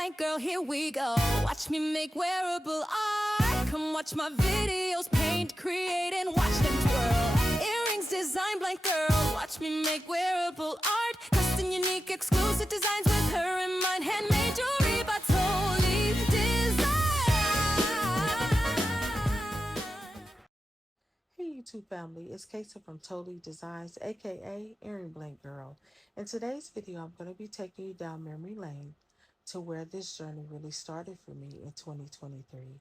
blank girl, here we go. Watch me make wearable art. Come watch my videos, paint, create, and watch them twirl. Earrings designed blank girl. Watch me make wearable art. Custom, unique, exclusive designs with her in mind. Handmade jewelry by Tolee Dezigns. Hey YouTube family, it's Casey from Tolee Dezigns, aka Earring Blank Girl. In today's video, I'm going to be taking you down memory lane to where this journey really started for me in 2023.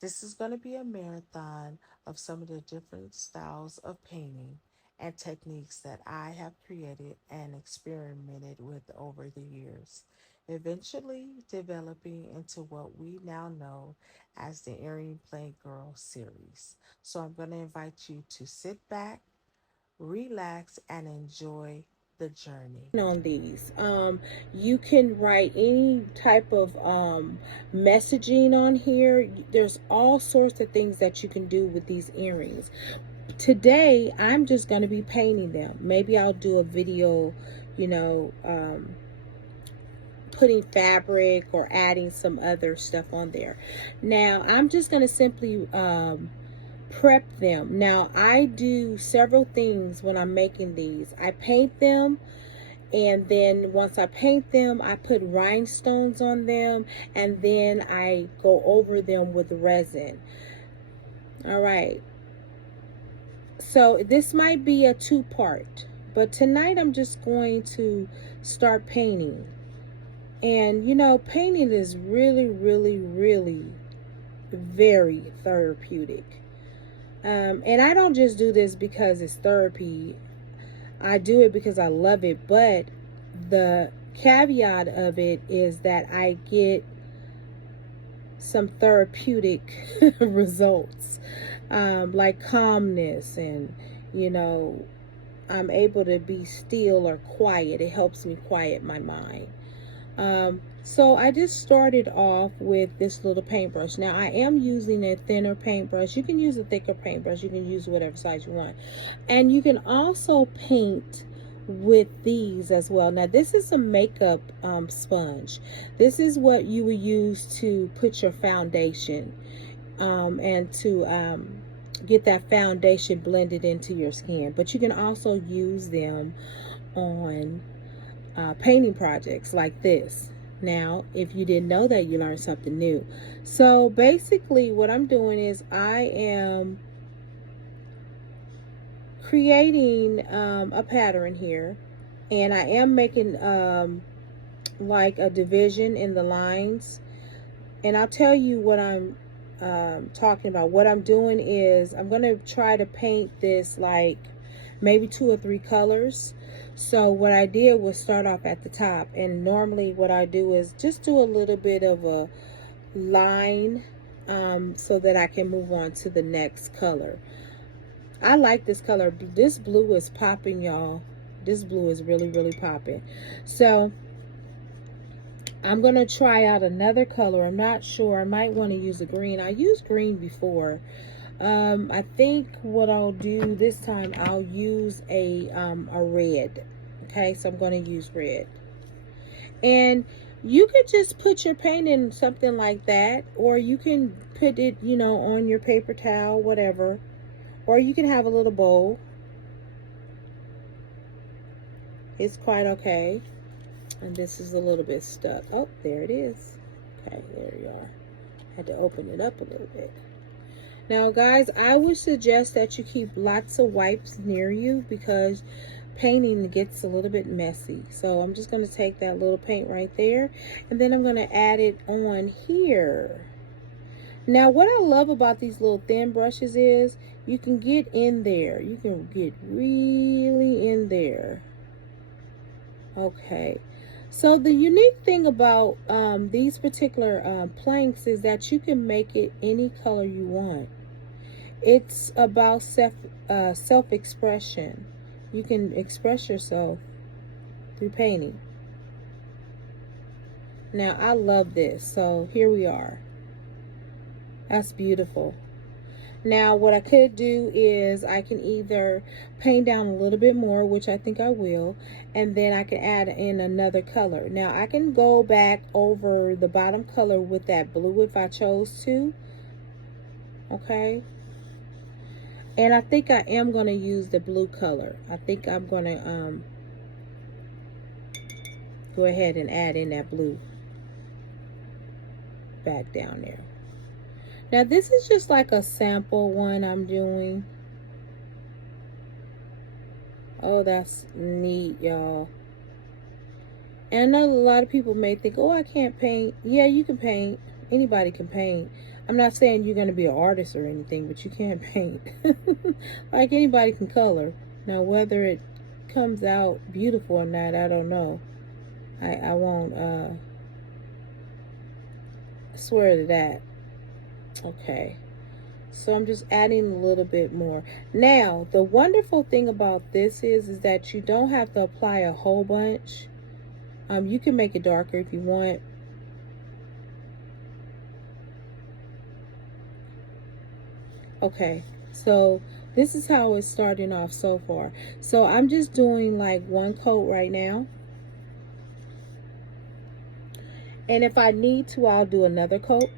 This is going to be a marathon of some of the different styles of painting and techniques that I have created and experimented with over the years, eventually developing into what we now know as the Earring Blank Girl series. So I'm going to invite you to sit back, relax, and enjoy the journey. On these, you can write any type of messaging on here. There's all sorts of things that you can do with these earrings. Today I'm just going to be painting them. Maybe I'll do a video, putting fabric or adding some other stuff on there. Now I'm just going to simply prep them. Now I do several things when I'm making these. I paint them, and then once I paint them, I put rhinestones on them, and then I go over them with resin. All right, so this might be a two-part, but tonight I'm just going to start painting. And painting is really, really, really very therapeutic. And I don't just do this because it's therapy. I do it because I love it. But the caveat of it is that I get some therapeutic results, like calmness, and I'm able to be still or quiet. It helps me quiet my mind. So I just started off with this little paintbrush. Now I am using a thinner paintbrush. You can use a thicker paintbrush. You can use whatever size you want. And you can also paint with these as well. Now this is a makeup sponge. This is what you would use to put your foundation and to get that foundation blended into your skin. But you can also use them on painting projects like this. Now, if you didn't know that, you learned something new. So basically what I'm doing is I am creating a pattern here, and I am making like a division in the lines. And I'll tell you what I'm talking about. What I'm doing is I'm going to try to paint this like maybe 2 or 3 colors. So what I did was start off at the top, and normally what I do is just do a little bit of a line so that I can move on to the next color. I like this color. This blue is popping, y'all. This blue is really, really popping. So I'm going to try out another color. I'm not sure. I might want to use a green. I used green before. I think what I'll do this time, I'll use a red. Okay, so I'm going to use red. And you could just put your paint in something like that, or you can put it, on your paper towel, whatever. Or you can have a little bowl. It's quite okay. And this is a little bit stuck. Oh, there it is. Okay, there you are. Had to open it up a little bit. Now guys, I would suggest that you keep lots of wipes near you because painting gets a little bit messy. So I'm just going to take that little paint right there, and then I'm going to add it on here. Now what I love about these little thin brushes is you can get in there. You can get really in there. Okay. So the unique thing about these particular planks is that you can make it any color you want. It's about self-expression. You can express yourself through painting. Now I love this. So here we are. That's beautiful. Now, what I could do is I can either paint down a little bit more, which I think I will, and then I can add in another color. Now, I can go back over the bottom color with that blue if I chose to. Okay. And I think I am going to use the blue color. I think I'm going to go ahead and add in that blue back down there. Now, this is just like a sample one I'm doing. Oh, that's neat, y'all. And I know a lot of people may think, oh, I can't paint. Yeah, you can paint. Anybody can paint. I'm not saying you're going to be an artist or anything, but you can paint. Like anybody can color. Now, whether it comes out beautiful or not, I don't know. I won't swear to that. Okay. So I'm just adding a little bit more. Now, the wonderful thing about this is that you don't have to apply a whole bunch. You can make it darker if you want. Okay, so this is how it's starting off so far. So I'm just doing like one coat right now. And if I need to, I'll do another coat.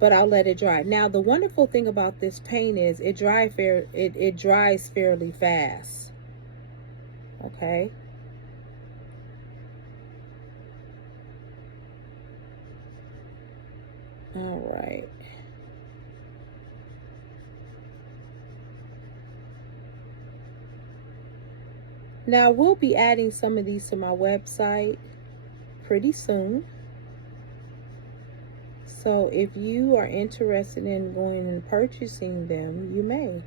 But I'll let it dry. Now, the wonderful thing about this paint is it dries fairly fast. Okay. All right. Now, we'll be adding some of these to my website pretty soon. So if you are interested in going and purchasing them, you may.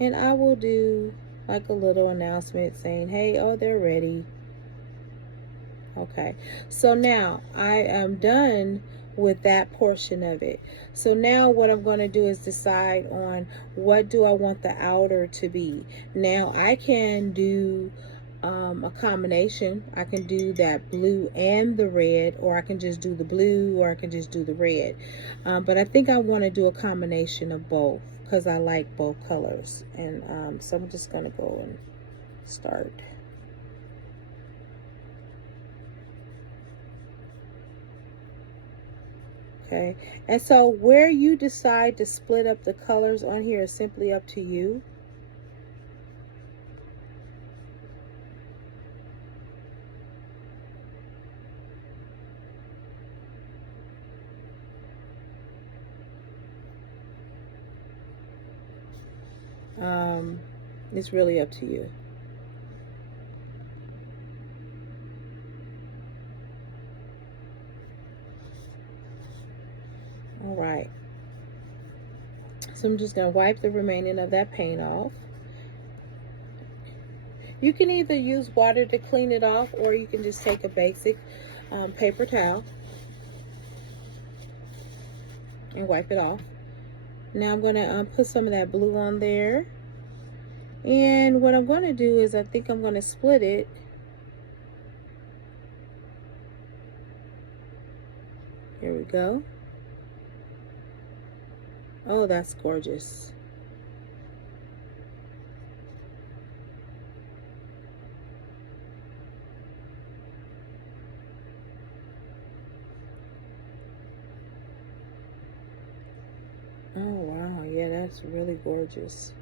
And I will do like a little announcement saying, hey, oh, they're ready. Okay. So now I am done with that portion of it. So now what I'm going to do is decide on what do I want the outer to be. Now I can do a combination. I can do that blue and the red, or I can just do the blue, or I can just do the red. But I think I want to do a combination of both because I like both colors. And so I'm just going to go and start. Okay, and so where you decide to split up the colors on here is simply up to you. It's really up to you. All right. So I'm just going to wipe the remaining of that paint off. You can either use water to clean it off, or you can just take a basic paper towel and wipe it off. Now I'm going to put some of that blue on there. And what I'm going to do is I think I'm going to split it. Here we go. Oh, that's gorgeous. Oh, wow. Yeah, that's really gorgeous.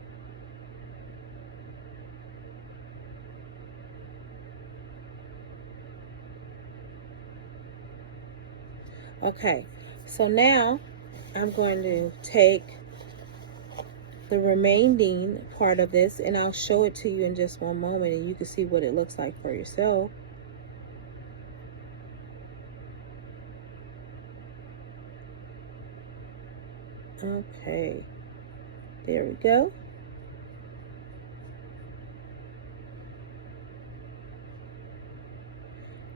Okay, so now I'm going to take the remaining part of this and I'll show it to you in just one moment and you can see what it looks like for yourself. Okay, there we go.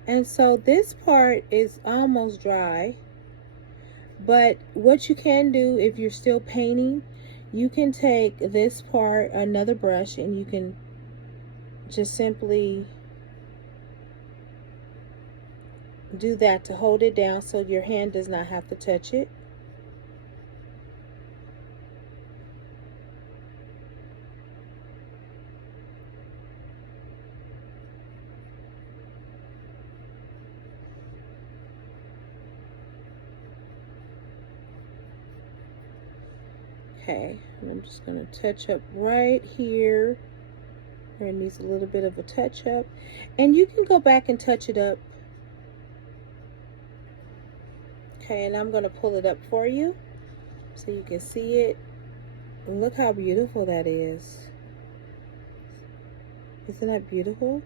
And so this part is almost dry, but what you can do if you're still painting, you can take this part, another brush, and you can just simply do that to hold it down so your hand does not have to touch it. Okay, and I'm just going to touch up right here where it needs a little bit of a touch up. And you can go back and touch it up. Okay, and I'm going to pull it up for you so you can see it. And look how beautiful that is. Isn't that beautiful?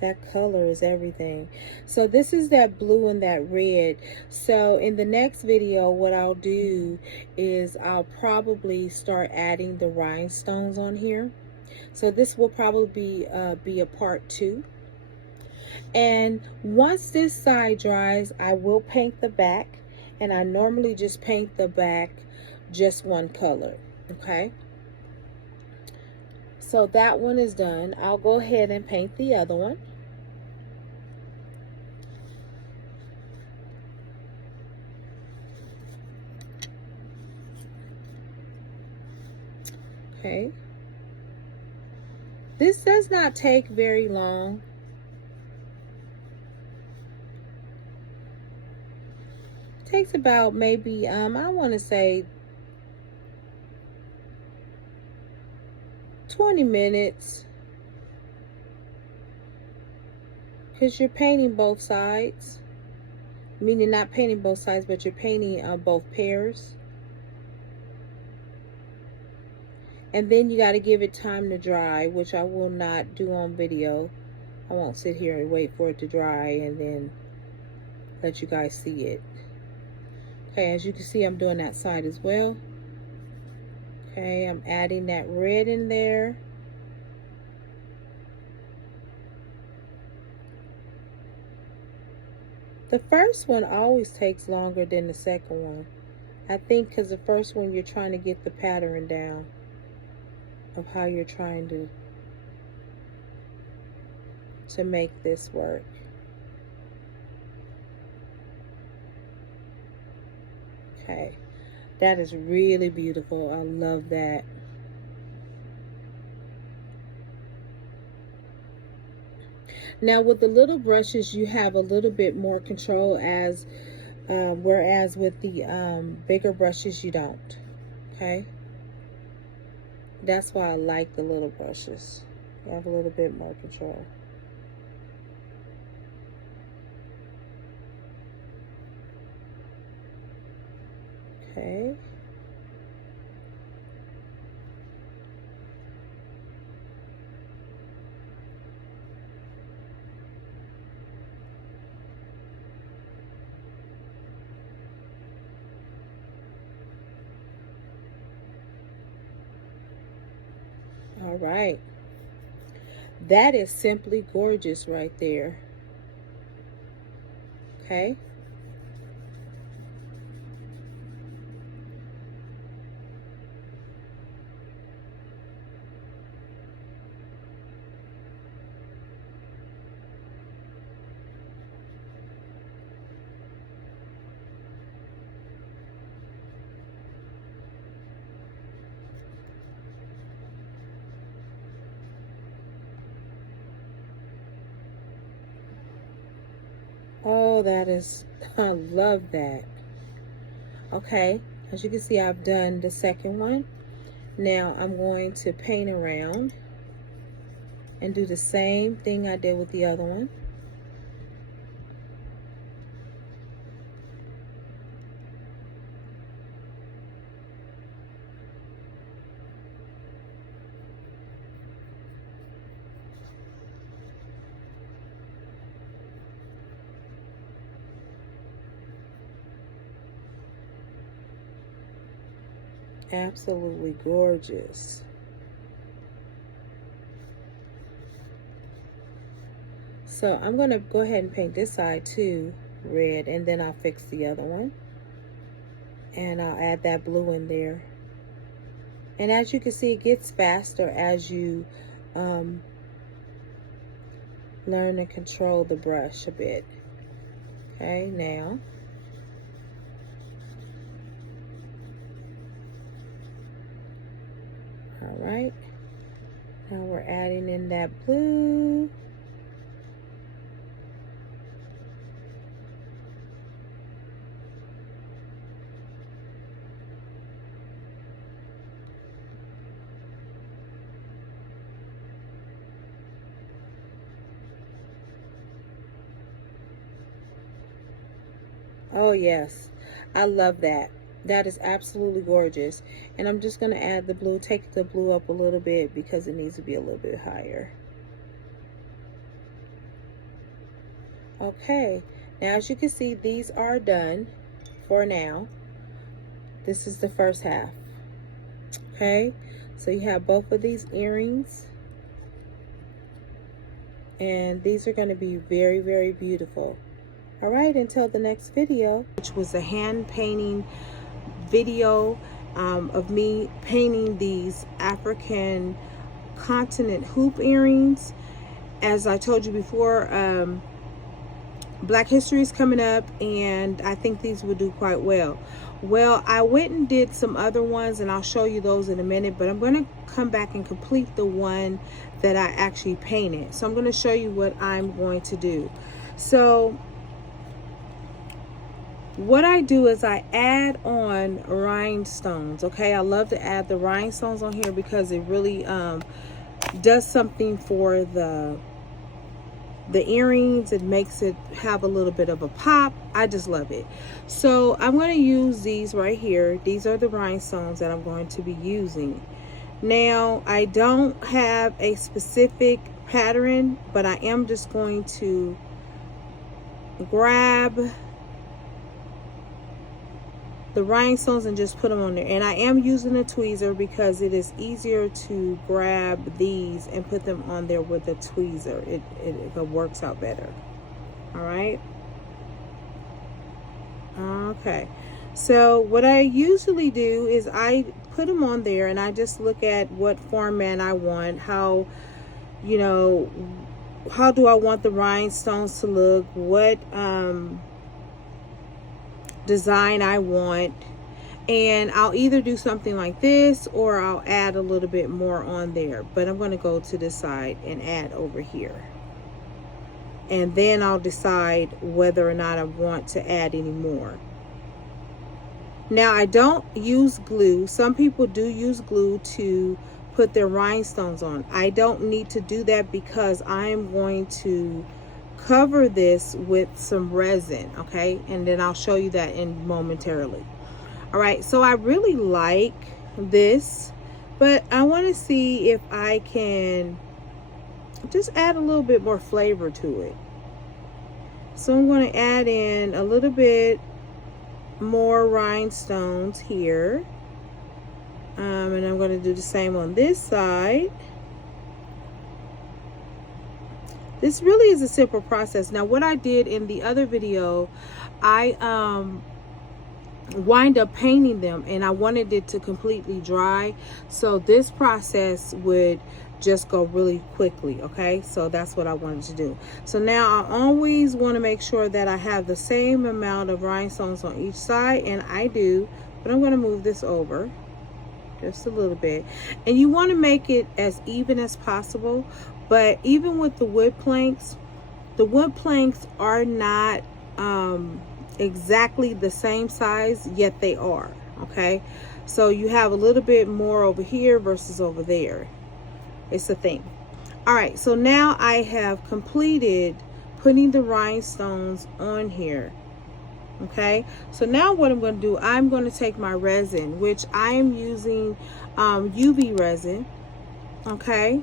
That color is everything. So this is that blue and that red. So in the next video, what I'll do is I'll probably start adding the rhinestones on here. So this will probably be a part 2. And once this side dries, I will paint the back. And I normally just paint the back just one color. Okay. So that one is done. I'll go ahead and paint the other one. Okay. This does not take very long. It takes about maybe, I want to say 20 minutes. Because you're painting both sides. Meaning not painting both sides, but you're painting both pairs. And then you got to give it time to dry, which I will not do on video. I won't sit here and wait for it to dry and then let you guys see it. Okay, as you can see, I'm doing that side as well. Okay, I'm adding that red in there. The first one always takes longer than the second one. I think because the first one you're trying to get the pattern down of how you're trying to make this work. Okay, that is really beautiful. I love that. Now with the little brushes, you have a little bit more control, as whereas with the bigger brushes, you don't. Okay, that's why I like the little brushes. You have a little bit more control. Okay. All right. That is simply gorgeous right there. Okay. Oh, that is, I love that. Okay, as you can see, I've done the second one. Now I'm going to paint around and do the same thing I did with the other one. Absolutely gorgeous. So I'm going to go ahead and paint this side too red, and then I'll fix the other one. And I'll add that blue in there. And as you can see, it gets faster as you learn to control the brush a bit. Okay, now. All right. Now we're adding in that blue. Oh yes, I love that. That is absolutely gorgeous. And I'm just going to add the blue, take the blue up a little bit because it needs to be a little bit higher. Okay, now as you can see, these are done for now. This is the first half. Okay, so you have both of these earrings, and these are going to be very, very beautiful. All right, until the next video, which was a hand painting video of me painting these African continent hoop earrings. As I told you before, Black History is coming up, and I think these will do quite well. Well, I went and did some other ones, and I'll show you those in a minute, but I'm going to come back and complete the one that I actually painted. So I'm going to show you what I'm going to do. So what I do is I add on rhinestones. Okay, I love to add the rhinestones on here because it really does something for the earrings. It makes it have a little bit of a pop. I just love it. So I'm going to use these right here. These are the rhinestones that I'm going to be using. Now, I don't have a specific pattern, but I am just going to grab the rhinestones and just put them on there. And I am using a tweezer because it is easier to grab these and put them on there with a tweezer. It works out better. All right. Okay. So what I usually do is I put them on there and I just look at what format I want, how, you know, how do I want the rhinestones to look, what design I want, and I'll either do something like this or I'll add a little bit more on there. But I'm going to go to the side and add over here, and then I'll decide whether or not I want to add any more. Now, I don't use glue. Some people do use glue to put their rhinestones on. I don't need to do that because I'm going to cover this with some resin, okay? And then I'll show you that in momentarily. All right, so I really like this, but I want to see if I can just add a little bit more flavor to it. So I'm going to add in a little bit more rhinestones here, and I'm going to do the same on this side. This really is a simple process. Now, what I did in the other video, I wind up painting them, and I wanted it to completely dry, so this process would just go really quickly. Okay, so that's what I wanted to do. So now I always want to make sure that I have the same amount of rhinestones on each side, and I do, but I'm going to move this over just a little bit, and you want to make it as even as possible. But even with the wood planks are not exactly the same size, yet they are. Okay, so you have a little bit more over here versus over there. It's a thing. All right, so now I have completed putting the rhinestones on here. Okay, so now what I'm going to do, I'm going to take my resin, which I am using UV resin. Okay,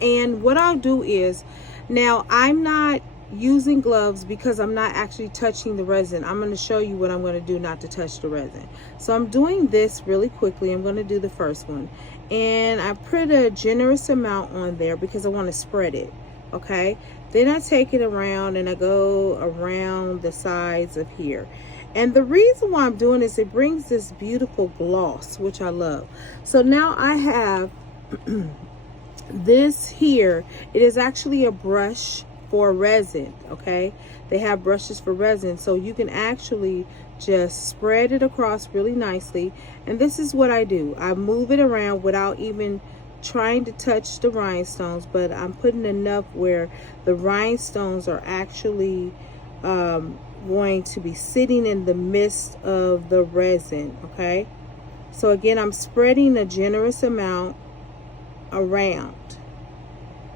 and what I'll do is, now I'm not using gloves because I'm not actually touching the resin. I'm going to show you what I'm going to do not to touch the resin. So I'm doing this really quickly. I'm going to do the first one, and I put a generous amount on there because I want to spread it. Okay, then I take it around and I go around the sides of here. And the reason why I'm doing this, it brings this beautiful gloss, which I love. So now I have this here. It is actually a brush for resin. Okay, they have brushes for resin, so you can actually just spread it across really nicely. And this is what I do. I move it around without even trying to touch the rhinestones, but I'm putting enough where the rhinestones are actually going to be sitting in the midst of the resin. Okay, so again, I'm spreading a generous amount around,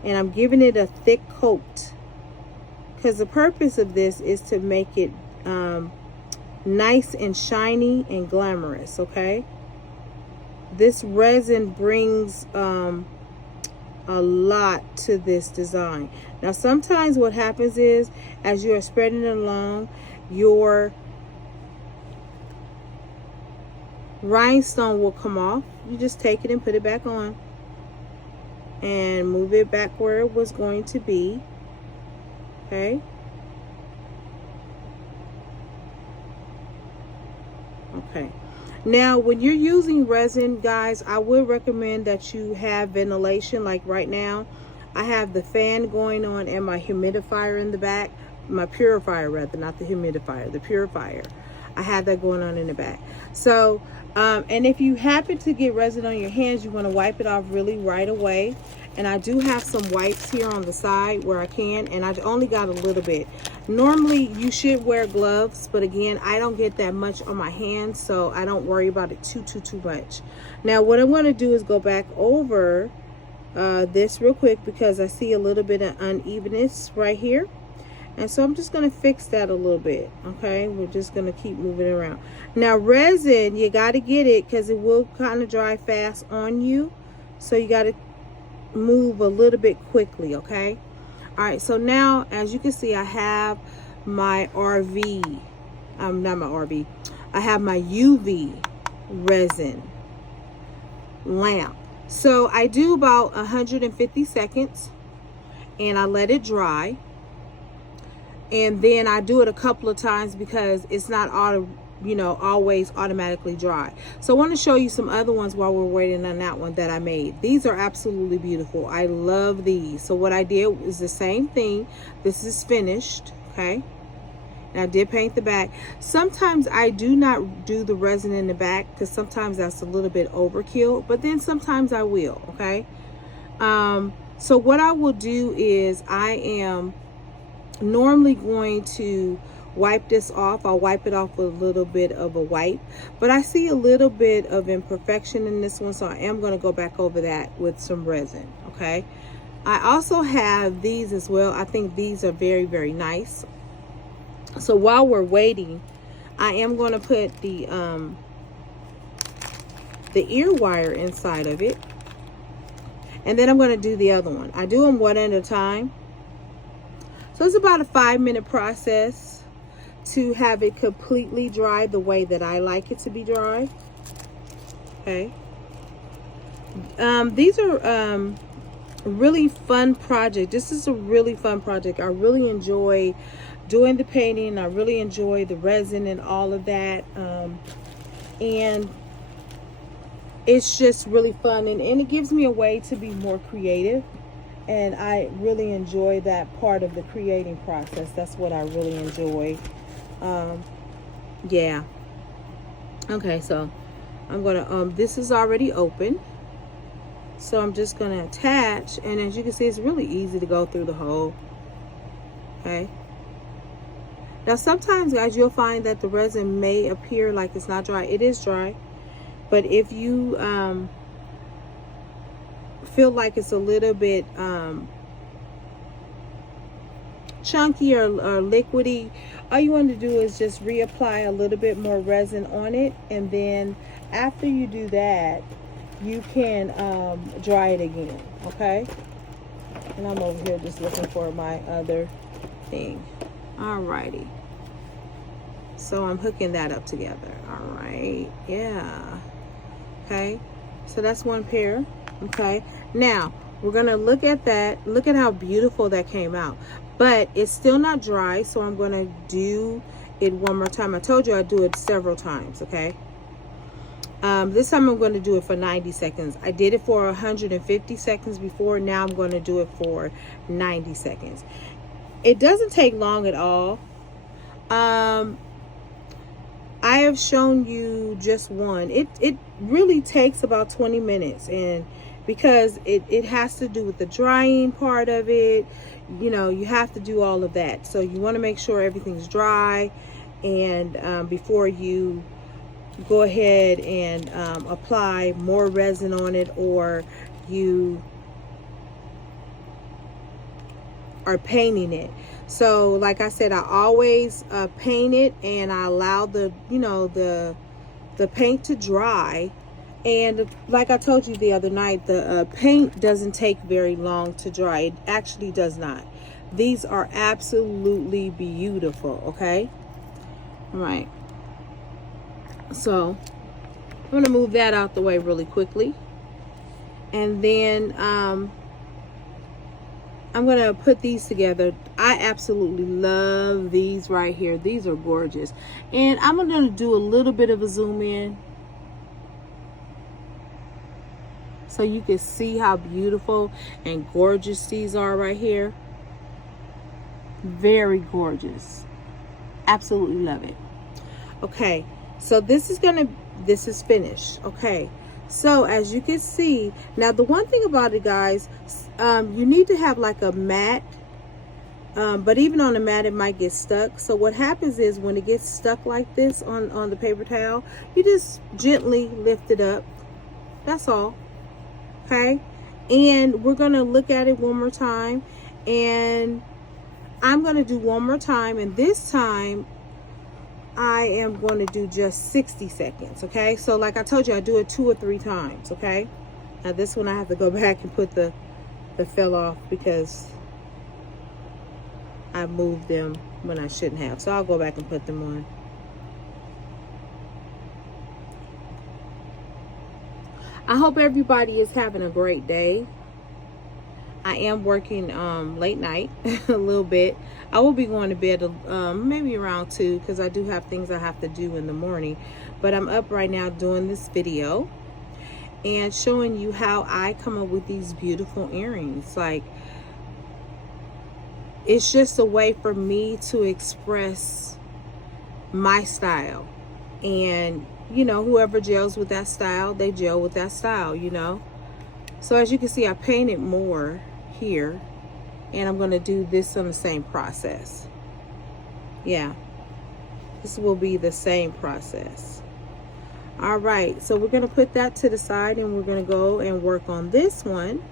and I'm giving it a thick coat because the purpose of this is to make it nice and shiny and glamorous, okay? This resin brings a lot to this design. Now sometimes what happens is, as you are spreading it along, your rhinestone will come off. You just take it and put it back on and move it back where it was going to be, okay? Okay. Now, when you're using resin, guys, I would recommend that you have ventilation. Like right now, I have the fan going on and my humidifier in the back. My purifier, rather, not the humidifier, the purifier. I have that going on in the back. So, and if you happen to get resin on your hands, you want to wipe it off really right away. And I do have some wipes here on the side where I can, and I only got a little bit. Normally you should wear gloves, but again, I don't get that much on my hands, so I don't worry about it too much. Now what I'm going to do is go back over this real quick, because I see a little bit of unevenness right here, and so I'm just going to fix that a little bit. Okay, we're just going to keep moving around. Now resin, you got to get it because it will kind of dry fast on you, so you got to move a little bit quickly. Okay, all right, so now as you can see, I have my RV, not my RV, I have my UV resin lamp. So I do about 150 seconds and I let it dry, and then I do it a couple of times because it's not always automatically dry. So I want to show you some other ones while we're waiting on that one that I made. These are absolutely beautiful. I love these. So what I did is the same thing. This is finished, okay? And I did paint the back. Sometimes I do not do the resin in the back because sometimes that's a little bit overkill, but then sometimes I will, okay? So what I will do is I am normally going to wipe this off. I'll wipe it off with a little bit of a wipe, but I see a little bit of imperfection in this one, so I am going to go back over that with some resin. Okay, I also have these as well. I think these are very, very nice. So while we're waiting, I am going to put the ear wire inside of it, and then I'm going to do the other one. I do them one at a time. So it's about a 5-minute process to have it completely dry the way that I like it to be dry. Okay. These are really fun project. This is a really fun project. I really enjoy doing the painting. I really enjoy the resin and all of that. And it's just really fun, and it gives me a way to be more creative. And I really enjoy that part of the creating process. That's what I really enjoy. Yeah. Okay, so I'm gonna this is already open, so I'm just gonna attach, and as you can see, it's really easy to go through the hole. Okay, now sometimes, guys, you'll find that the resin may appear like it's not dry. It is dry, but if you feel like it's a little bit chunky or liquidy, all you want to do is just reapply a little bit more resin on it, and then after you do that, you can dry it again. Okay, and I'm over here just looking for my other thing. Alrighty, so I'm hooking that up together. All right, yeah. Okay, so that's one pair. Okay, now we're gonna look at that. Look at how beautiful that came out, but it's still not dry, so I'm gonna do it one more time. I told you I'd do it several times. Okay, this time I'm going to do it for 90 seconds. I did it for 150 seconds before. Now I'm going to do it for 90 seconds. It doesn't take long at all. I have shown you just one. It really takes about 20 minutes, and because it has to do with the drying part of it, you know, you have to do all of that. So you want to make sure everything's dry, and before you go ahead and apply more resin on it, or you are painting it. So like I said, I always paint it, and I allow the, you know, the paint to dry. And like I told you the other night, the paint doesn't take very long to dry. It actually does not. These are absolutely beautiful. Okay. All right. So I'm going to move that out the way really quickly. And then I'm going to put these together. I absolutely love these right here. These are gorgeous. And I'm going to do a little bit of a zoom in, so you can see how beautiful and gorgeous these are right here. Very gorgeous. Absolutely love it. Okay, so this is finished. Okay, so as you can see, now the one thing about it, guys, you need to have like a mat, but even on the mat it might get stuck. So what happens is, when it gets stuck like this on the paper towel, you just gently lift it up. That's all. Okay, and we're gonna look at it one more time, and I'm gonna do one more time, and this time I am going to do just 60 seconds. Okay, so like I told you, I do it 2 or 3 times. Okay, now this one I have to go back and put the fell off because I moved them when I shouldn't have, so I'll go back and put them on. I hope everybody is having a great day. I am working late night a little bit. I will be going to bed maybe around 2, because I do have things I have to do in the morning. But I'm up right now doing this video and showing you how I come up with these beautiful earrings. Like, it's just a way for me to express my style. And you know, whoever gels with that style, they gel with that style, you know. So as you can see, I painted more here, and I'm going to do this on the same process. Yeah, this will be the same process. All right, so we're going to put that to the side, and we're going to go and work on this one.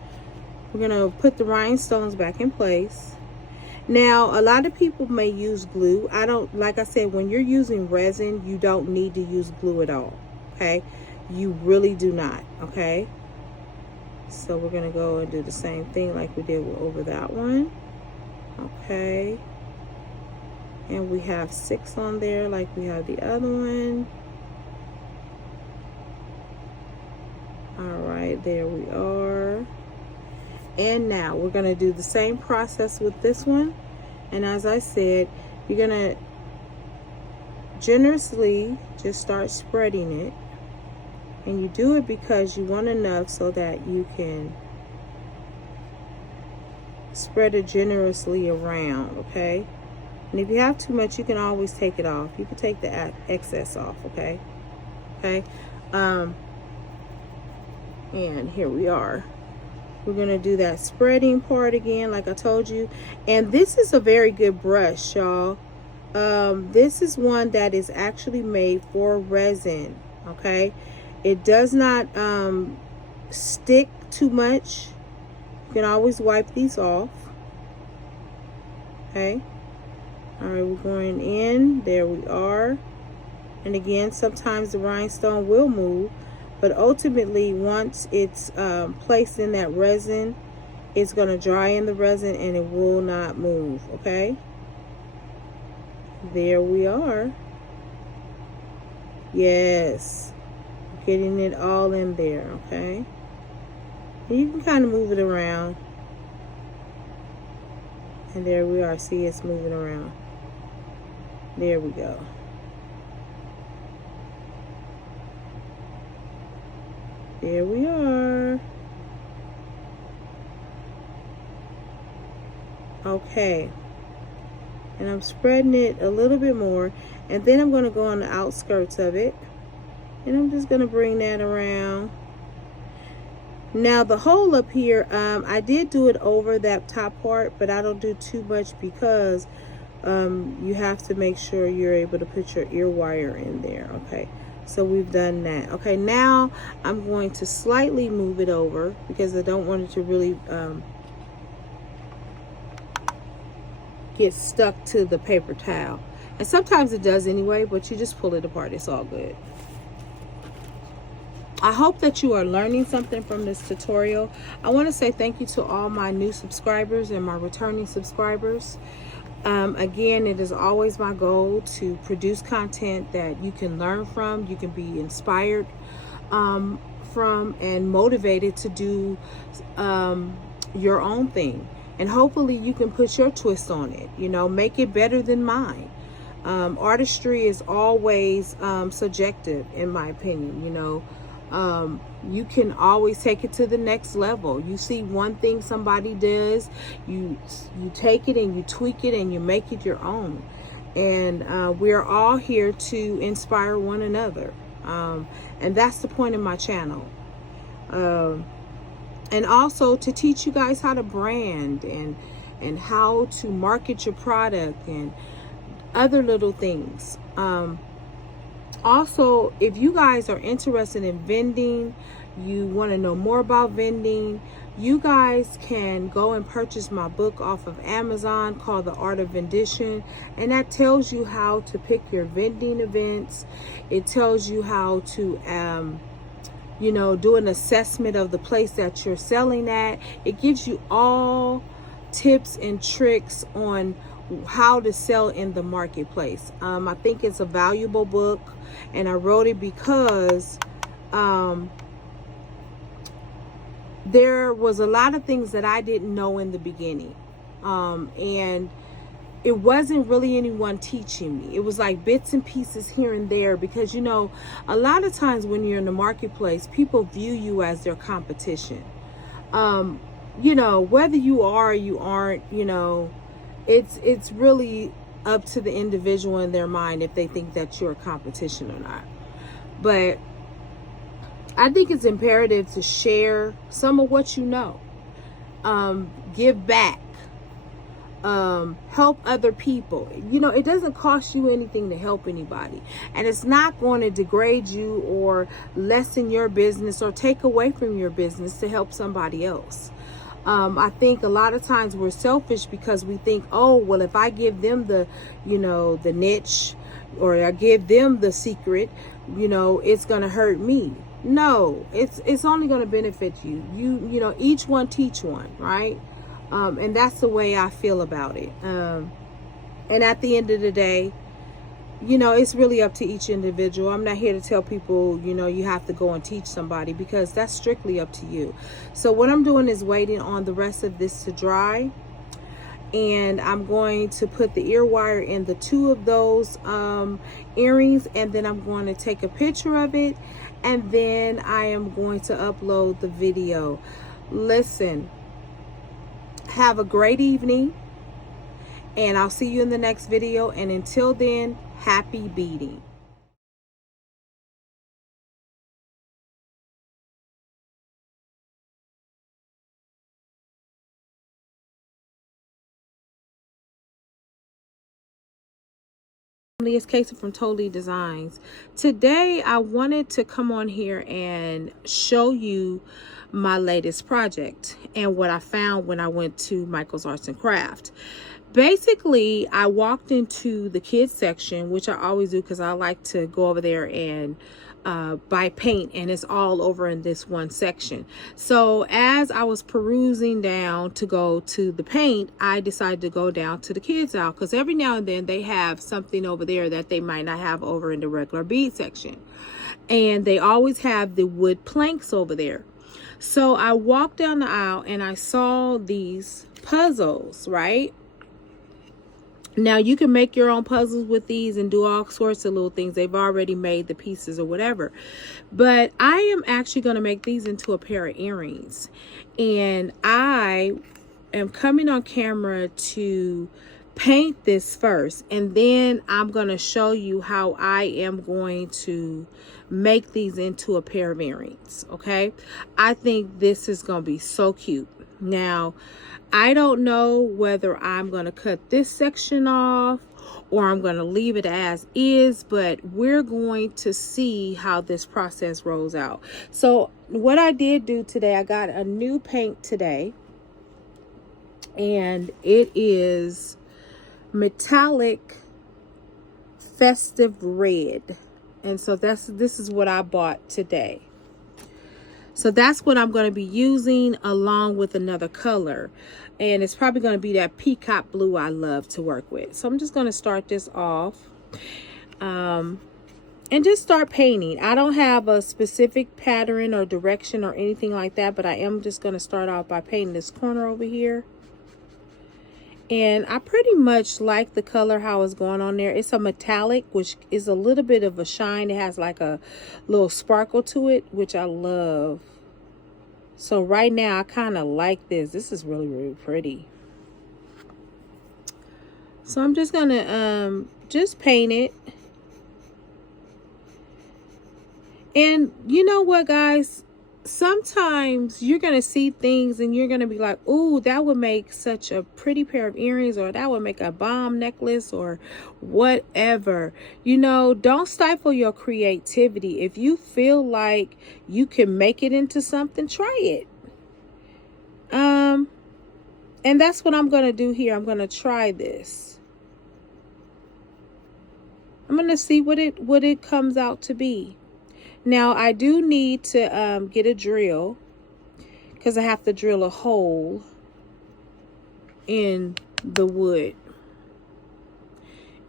We're going to put the rhinestones back in place. Now, a lot of people may use glue. I don't, like I said, when you're using resin, you don't need to use glue at all. Okay, you really do not. Okay, so we're gonna go and do the same thing like we did over that one. Okay, and we have 6 on there like we have the other one. All right, there we are. And now we're going to do the same process with this one. And as I said, you're going to generously just start spreading it. And you do it because you want enough so that you can spread it generously around, okay? And if you have too much, you can always take it off. You can take the excess off, okay? Okay. And here we are. We're going to do that spreading part again, like I told you. And this is a very good brush, y'all. This is one that is actually made for resin, okay? It does not stick too much. You can always wipe these off, okay? All right, we're going in. There we are. And again, sometimes the rhinestone will move. But ultimately, once it's placed in that resin, it's going to dry in the resin and it will not move, okay? There we are. Yes. Getting it all in there, okay? And you can kind of move it around. And there we are. See, it's moving around. There we go. There we are. Okay. And I'm spreading it a little bit more. And then I'm going to go on the outskirts of it. And I'm just going to bring that around. Now the hole up here, I did do it over that top part, but I don't do too much because you have to make sure you're able to put your ear wire in there. Okay. So we've done that. Okay, now I'm going to slightly move it over because I don't want it to really get stuck to the paper towel. And sometimes it does anyway, but you just pull it apart. It's all good. I hope that you are learning something from this tutorial. I want to say thank you to all my new subscribers and my returning subscribers. Again, it is always my goal to produce content that you can learn from, you can be inspired from, and motivated to do your own thing. And hopefully you can put your twist on it, you know, make it better than mine. Artistry is always subjective, in my opinion. You know, you can always take it to the next level. You see one thing somebody does, you take it and you tweak it and you make it your own. And we're all here to inspire one another. And that's the point of my channel. And also to teach you guys how to brand and how to market your product and other little things. Also, if you guys are interested in vending, you want to know more about vending, you guys can go and purchase my book off of Amazon called The Art of Vendition. And that tells you how to pick your vending events. It tells you how to, you know, do an assessment of the place that you're selling at. It gives you all tips and tricks on how to sell in the marketplace. I think it's a valuable book, and I wrote it because there was a lot of things that I didn't know in the beginning, and it wasn't really anyone teaching me. It was like bits and pieces here and there, because, you know, a lot of times when you're in the marketplace, people view you as their competition. You know, whether you are or you aren't, you know, it's really up to the individual in their mind if they think that you're a competition or not. But I think it's imperative to share some of what you know, give back, help other people. You know, it doesn't cost you anything to help anybody, and it's not going to degrade you or lessen your business or take away from your business to help somebody else. I think a lot of times we're selfish because we think, oh, well, if I give them the, you know, the niche, or I give them the secret, you know, it's going to hurt me. No, it's only going to benefit you. You know, each one teach one, right? And that's the way I feel about it. And at the end of the day, you know, it's really up to each individual. I'm not here to tell people, you know, you have to go and teach somebody, because that's strictly up to you. So what I'm doing is waiting on the rest of this to dry. And I'm going to put the ear wire in the two of those earrings, and then I'm going to take a picture of it, and then I am going to upload the video. Listen, have a great evening, and I'll see you in the next video. And until then, happy beading. It's Casey from Tolee Dezigns. Today I wanted to come on here and show you my latest project and what I found when I went to Michael's Arts and Craft. Basically, I walked into the kids section, which I always do because I like to go over there and buy paint, and it's all over in this one section. So as I was perusing down to go to the paint, I decided to go down to the kids aisle, because every now and then they have something over there that they might not have over in the regular bead section, and they always have the wood planks over there. So I walked down the aisle and I saw these puzzles, right? Now you can make your own puzzles with these and do all sorts of little things. They've already made the pieces or whatever. But I am actually going to make these into a pair of earrings. And I am coming on camera to paint this first. And then I'm going to show you how I am going to make these into a pair of earrings. Okay? I think this is going to be so cute. Now, I don't know whether I'm going to cut this section off or I'm going to leave it as is, but we're going to see how this process rolls out. So what I did do today, I got a new paint today, and it is metallic festive red. And so this is what I bought today. So that's what I'm going to be using along with another color. And it's probably going to be that peacock blue I love to work with. So I'm just going to start this off. And just start painting. I don't have a specific pattern or direction or anything like that, but I am just going to start off by painting this corner over here. And I pretty much like the color how it's going on there. It's a metallic, which is a little bit of a shine. It has like a little sparkle to it, which I love. So right now I kind of like this. This is really, really pretty. So I'm just going to just paint it. And you know what, guys? Sometimes you're going to see things and you're going to be like, ooh, that would make such a pretty pair of earrings, or that would make a bomb necklace, or whatever. You know, don't stifle your creativity. If you feel like you can make it into something, try it. And that's what I'm going to do here. I'm going to try this. I'm going to see what it comes out to be. Now, I do need to get a drill, because I have to drill a hole in the wood.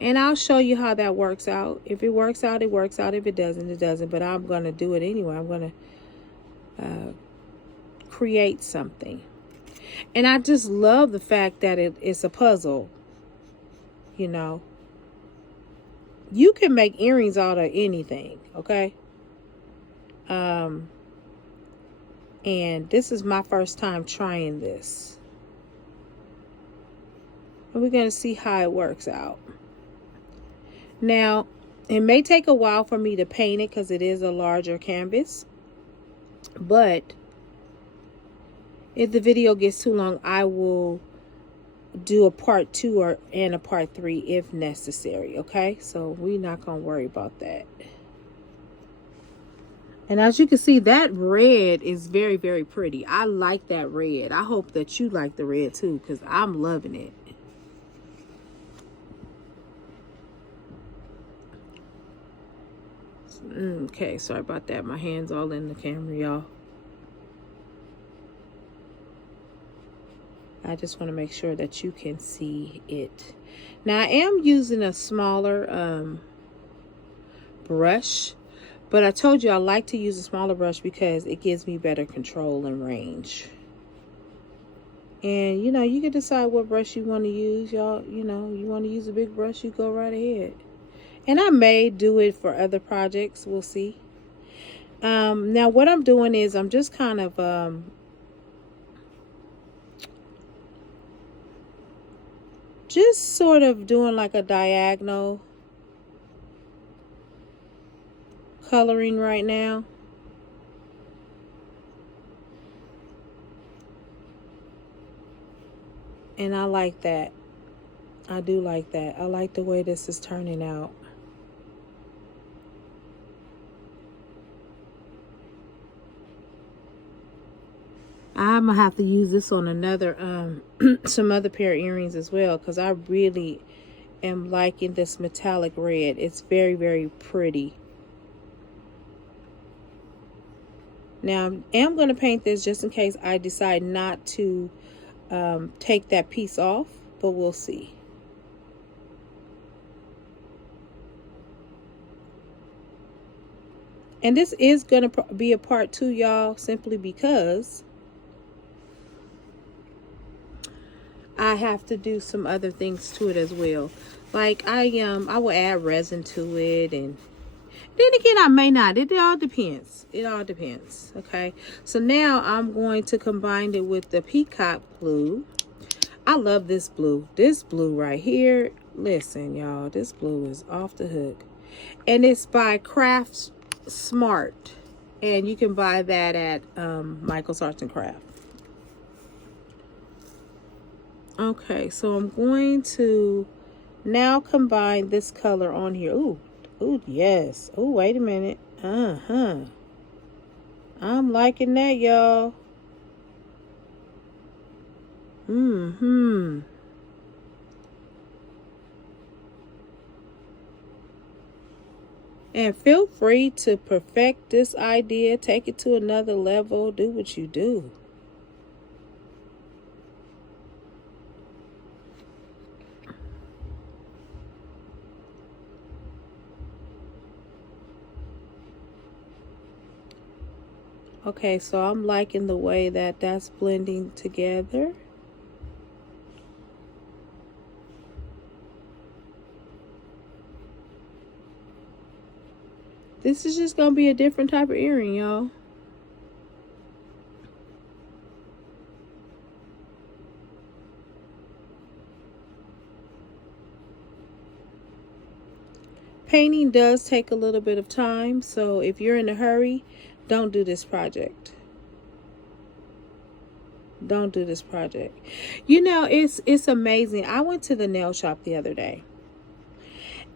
And I'll show you how that works out. If it works out, it works out. If it doesn't, it doesn't. But I'm going to do it anyway. I'm going to create something. And I just love the fact that it's a puzzle. You know, you can make earrings out of anything, okay? And this is my first time trying this. And we're going to see how it works out. Now, it may take a while for me to paint it because it is a larger canvas. But if the video gets too long, I will do a part 2 and a part 3 if necessary, okay? So we're not going to worry about that. And as you can see, that red is very, very pretty. I like that red. I hope that you like the red too, because I'm loving it. Okay, sorry about that. My hand's all in the camera, y'all. I just want to make sure that you can see it. Now, I am using a smaller brush. But I told you I like to use a smaller brush because it gives me better control and range. And, you know, you can decide what brush you want to use, y'all. You know, you want to use a big brush, you go right ahead. And I may do it for other projects. We'll see. Now, what I'm doing is I'm just kind of just sort of doing like a diagonal coloring right now. And I like that. I do like that. I like the way this is turning out. I'm gonna have to use this on another some other pair of earrings as well, because I really am liking this metallic red. It's very, very pretty. Now, I am going to paint this just in case I decide not to take that piece off, but we'll see. And this is going to be a part 2, y'all, simply because I have to do some other things to it as well. Like I will add resin to it, and then again, I may not. It all depends. It all depends. Okay. So now I'm going to combine it with the peacock blue. I love this blue. This blue right here. Listen, y'all. This blue is off the hook. And it's by Craft Smart. And you can buy that at Michael's Arts and Craft. Okay. So I'm going to now combine this color on here. Ooh. Oh, yes. Oh, wait a minute. I'm liking that, y'all. And feel free to perfect this idea, take it to another level, do what you do. Okay, so I'm liking the way that that's blending together. This is just going to be a different type of earring, y'all. Painting does take a little bit of time, so if you're in a hurry, don't do this project. Don't do this project. You know, it's amazing. I went to the nail shop the other day,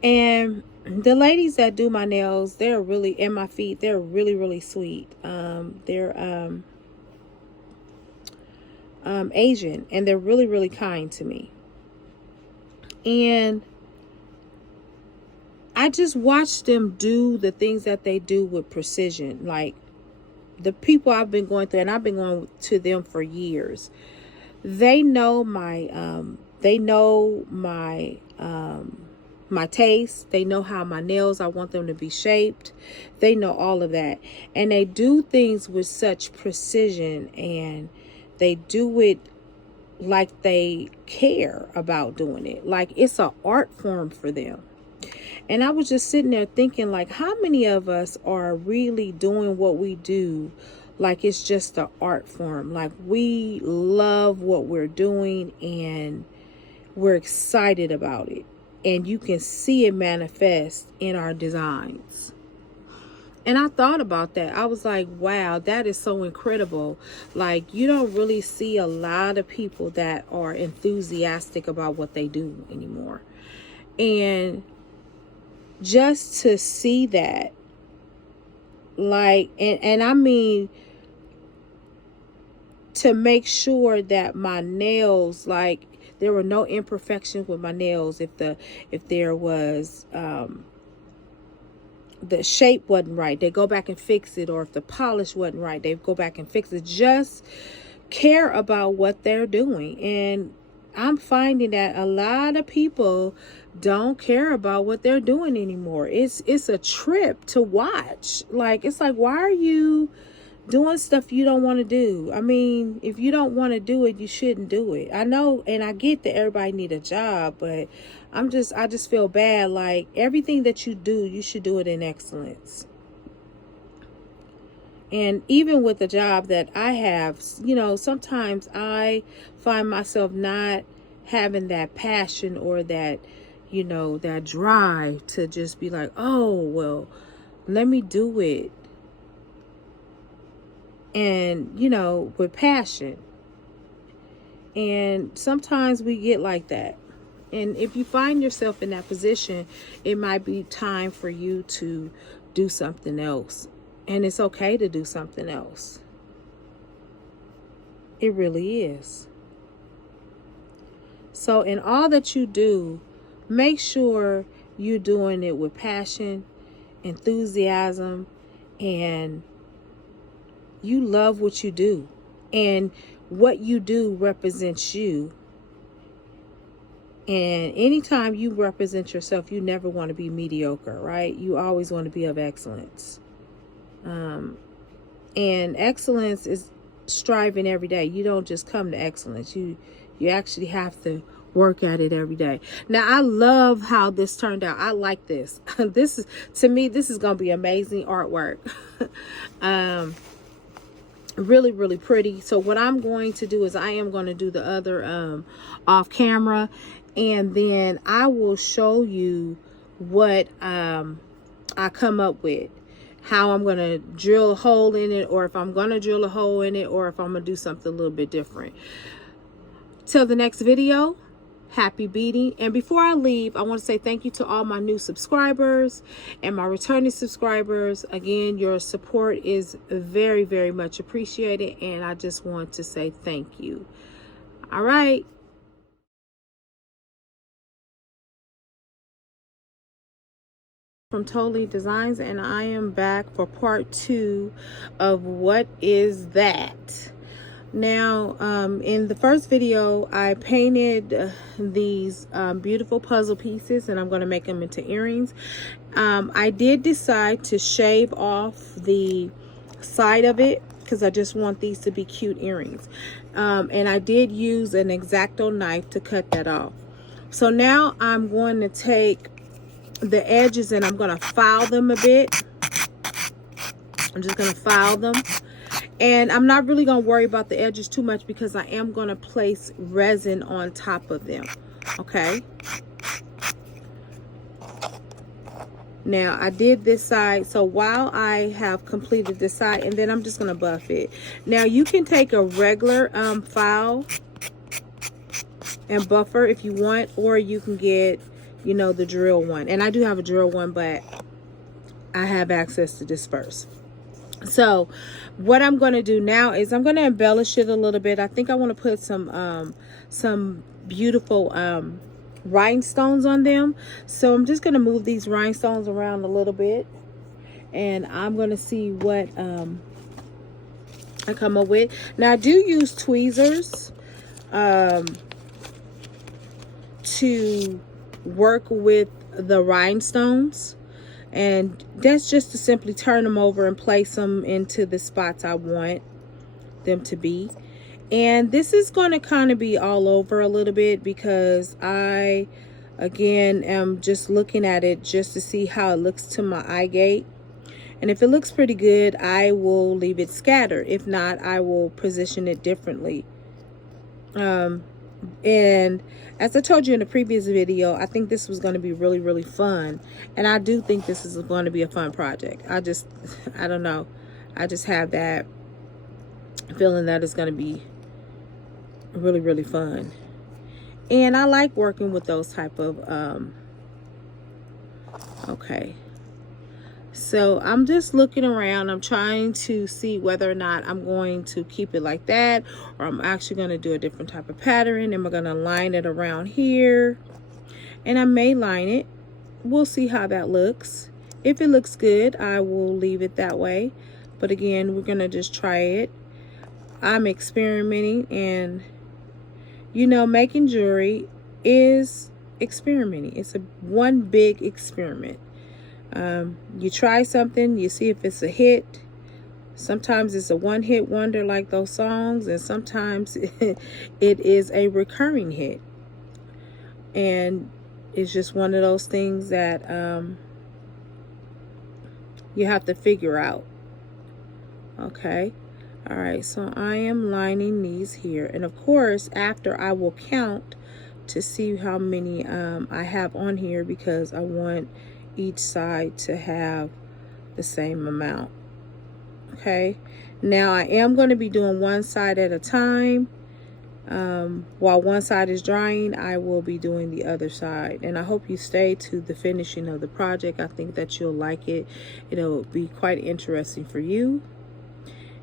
and the ladies that do my nails, they're really, and my feet, they're really, really sweet. They're Asian, and they're really, really kind to me. And I just watched them do the things that they do with precision. Like the people I've been going through, and I've been going to them for years. They know my my taste. They know how my nails, I want them to be shaped. They know all of that. And they do things with such precision, and they do it like they care about doing it. Like it's an art form for them. And I was just sitting there thinking, like, how many of us are really doing what we do like it's just an art form? Like we love what we're doing and we're excited about it. And you can see it manifest in our designs. And I thought about that. I was like, wow, that is so incredible. Like, you don't really see a lot of people that are enthusiastic about what they do anymore. And just to see that, like, and I mean, to make sure that my nails, like, there were no imperfections with my nails. If there was the shape wasn't right, they go back and fix it. Or if the polish wasn't right, they go back and fix it. Just care about what they're doing. And I'm finding that a lot of people don't care about what they're doing anymore. It's a trip to watch. Like, it's like, why are you doing stuff you don't want to do? I mean, if you don't want to do it, you shouldn't do it. I know, and I get that everybody need a job, but I just feel bad. Like, everything that you do, you should do it in excellence. And even with the job that I have, you know, sometimes I find myself not having that passion or that, you know, that drive to just be like, oh, well, let me do it. And, you know, with passion. And sometimes we get like that. And if you find yourself in that position, it might be time for you to do something else. And it's okay to do something else. It really is. So in all that you do, make sure you're doing it with passion, enthusiasm, and you love what you do. And what you do represents you. And anytime you represent yourself, you never want to be mediocre, right? You always want to be of excellence. And excellence is striving every day. You don't just come to excellence. You actually have to work at it every day. Now, I love how this turned out. I like this. This is, to me, this is going to be amazing artwork. Really, really pretty. So what I'm going to do is I am going to do the other off camera, and then I will show you what I come up with, how I'm going to drill a hole in it, or if I'm going to drill a hole in it, or if I'm going to do something a little bit different. Till the next video, happy beading. And before I leave, I want to say thank you to all my new subscribers and my returning subscribers. Again, your support is very, very much appreciated, and I just want to say thank you. All right. from Tolee Dezigns, and I am back for part 2 of What Is That? Now, in the first video, I painted these beautiful puzzle pieces, and I'm going to make them into earrings. I did decide to shave off the side of it because I just want these to be cute earrings. And I did use an X-Acto knife to cut that off. So now I'm going to take the edges and I'm going to file them a bit. I'm just going to file them. And I'm not really going to worry about the edges too much because I am going to place resin on top of them. Okay. Now I did this side, so while I have completed this side, and then I'm just going to buff it. Now you can take a regular file and buffer if you want, or you can get, you know, the drill one. And I do have a drill one, but I have access to this first. So what I'm going to do now is I'm going to embellish it a little bit. I think I want to put some beautiful rhinestones on them. So I'm just going to move these rhinestones around a little bit, and I'm going to see what I come up with. Now I do use tweezers to work with the rhinestones, and that's just to simply turn them over and place them into the spots I want them to be. And this is going to kind of be all over a little bit because I again am just looking at it just to see how it looks to my eye gate. And if it looks pretty good, I will leave it scattered. If not, I will position it differently. And as I told you in the previous video, I think this was going to be really, really fun. And I do think this is going to be a fun project. I don't know. I just have that feeling that it's going to be really, really fun. And I like working with those type of, okay. So I'm just looking around. I'm trying to see whether or not I'm going to keep it like that, or I'm actually going to do a different type of pattern, and we're going to line it around here. And I may line it. We'll see how that looks. If it looks good, I will leave it that way. But again, we're going to just try it. I'm experimenting, and you know, making jewelry is experimenting. It's one big experiment. You try something, you see if it's a hit. Sometimes it's a one-hit wonder like those songs, and sometimes it is a recurring hit. And it's just one of those things that you have to figure out. Okay. All right, so I am lining these here. And of course, after I will count to see how many I have on here, because I want each side to have the same amount. Okay, now I am going to be doing one side at a time. While one side is drying, I will be doing the other side. And I hope you stay to the finishing of the project. I think that you'll like it. It'll be quite interesting for you.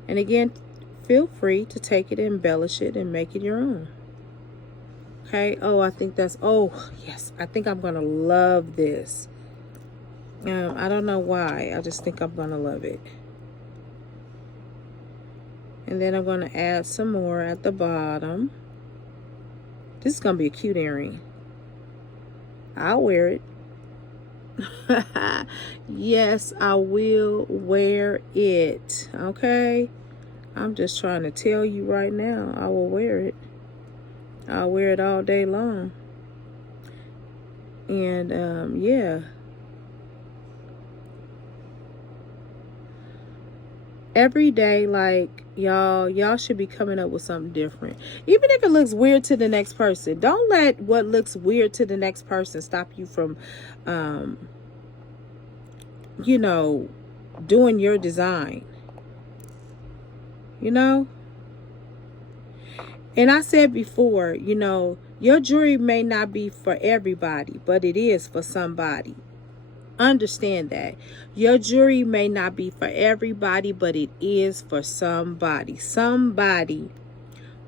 And again, feel free to take it and embellish it and make it your own. Okay, oh, I think that's, oh yes, I think I'm gonna love this. I don't know why, I just think I'm gonna love it. And then I'm gonna add some more at the bottom. This is gonna be a cute earring. I'll wear it. Yes, I will wear it. Okay, I'm just trying to tell you right now, I will wear it. I'll wear it all day long. And yeah, every day, like, y'all should be coming up with something different. Even if it looks weird to the next person, don't let what looks weird to the next person stop you from you know, doing your design. You know, and I said before, you know, your jewelry may not be for everybody, but it is for somebody. Understand that. Your jewelry may not be for everybody, but it is for somebody. Somebody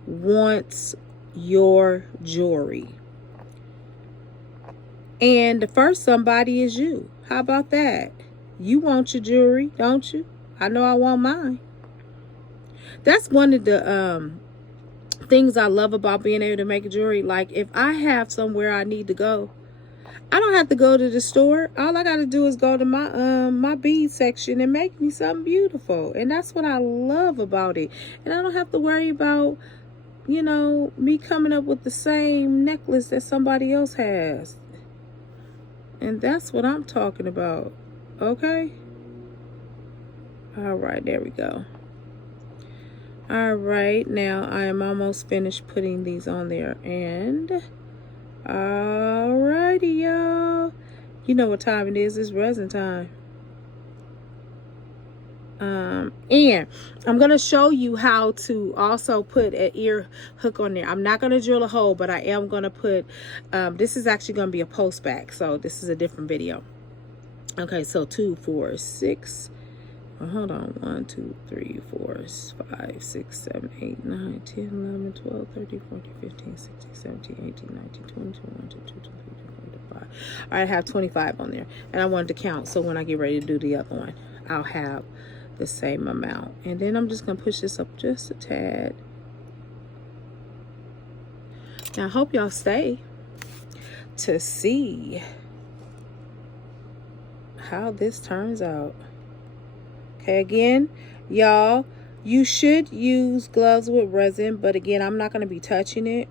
wants your jewelry. And the first somebody is you. How about that? You want your jewelry, don't you? I know I want mine. That's one of the things I love about being able to make jewelry. Like, if I have somewhere I need to go, I don't have to go to the store. All I got to do is go to my bead section and make me something beautiful. And that's what I love about it. And I don't have to worry about, you know, me coming up with the same necklace that somebody else has. And that's what I'm talking about. Okay? All right, there we go. All right, now I am almost finished putting these on there. And alrighty, y'all. You know what time it is. It's resin time. And I'm going to show you how to also put an ear hook on there. I'm not going to drill a hole, but I am going to put, this is actually going to be a post back. So this is a different video. Okay, so 2, 4, 6. Well, hold on. 1, 2, 3, 4, 5, 6, 7, 8, 9, 10, 11, 12, 13, 14, 15, 16, 17, 18, 19, 20, 21, 22, 23, 24, 25. All right, I have 25 on there. And I wanted to count, so when I get ready to do the other one, I'll have the same amount. And then I'm just going to push this up just a tad. Now, I hope y'all stay to see how this turns out. Okay, again, y'all, you should use gloves with resin, but again, I'm not going to be touching it.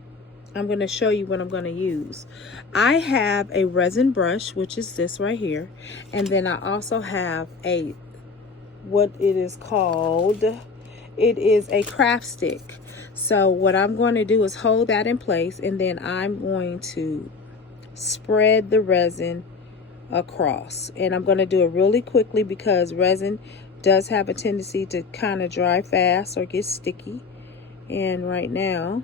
I'm going to show you what I'm going to use. I have a resin brush, which is this right here. And then I also have what it is called, it is a craft stick. So what I'm going to do is hold that in place, and then I'm going to spread the resin across. And I'm going to do it really quickly because resin does have a tendency to kind of dry fast or get sticky. And right now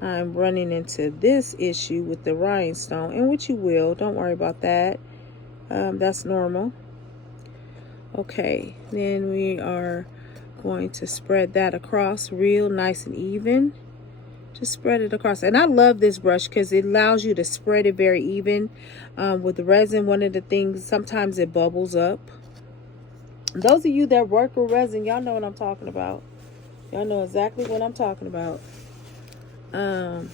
I'm running into this issue with the rhinestone, and which you will, don't worry about that. That's normal. Okay, then we are going to spread that across real nice and even. Just spread it across. And I love this brush because it allows you to spread it very even. With the resin, one of the things, sometimes it bubbles up. Those of you that work with resin, y'all know what I'm talking about. Y'all know exactly what I'm talking about. And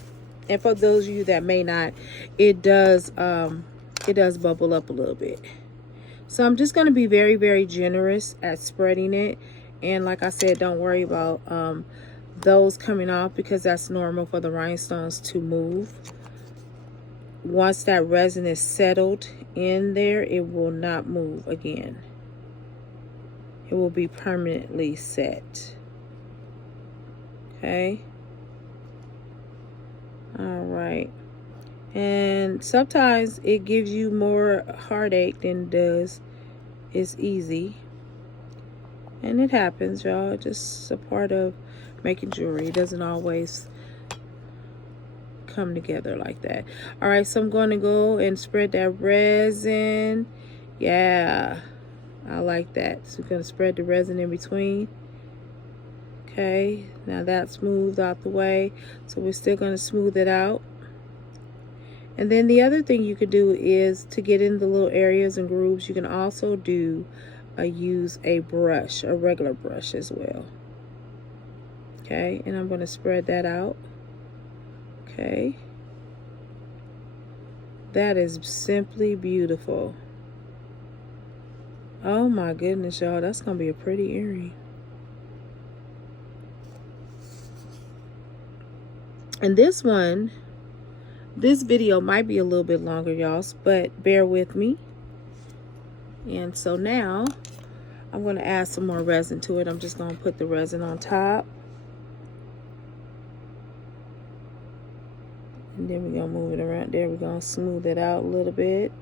for those of you that may not, it does bubble up a little bit. So I'm just going to be very, very generous at spreading it. And like I said, don't worry about those coming off because that's normal for the rhinestones to move. Once that resin is settled in there, it will not move again. It will be permanently set. Okay. All right. And sometimes it gives you more heartache than it does. It's easy. And it happens, y'all. Just a part of making jewelry. It doesn't always come together like that. All right, so I'm going to go and spread that resin. Yeah, I like that. So we're going to spread the resin in between. Okay, now that's smoothed out the way. So we're still going to smooth it out. And then the other thing you could do is to get in the little areas and grooves, you can also do use a brush, a regular brush as well. Okay, and I'm going to spread that out. Okay, that is simply beautiful. Oh my goodness, y'all, that's going to be a pretty earring. And this one, this video might be a little bit longer, y'all, but bear with me. And so now I'm going to add some more resin to it. I'm just going to put the resin on top. And then we're going to move it around there. We're going to smooth it out a little bit.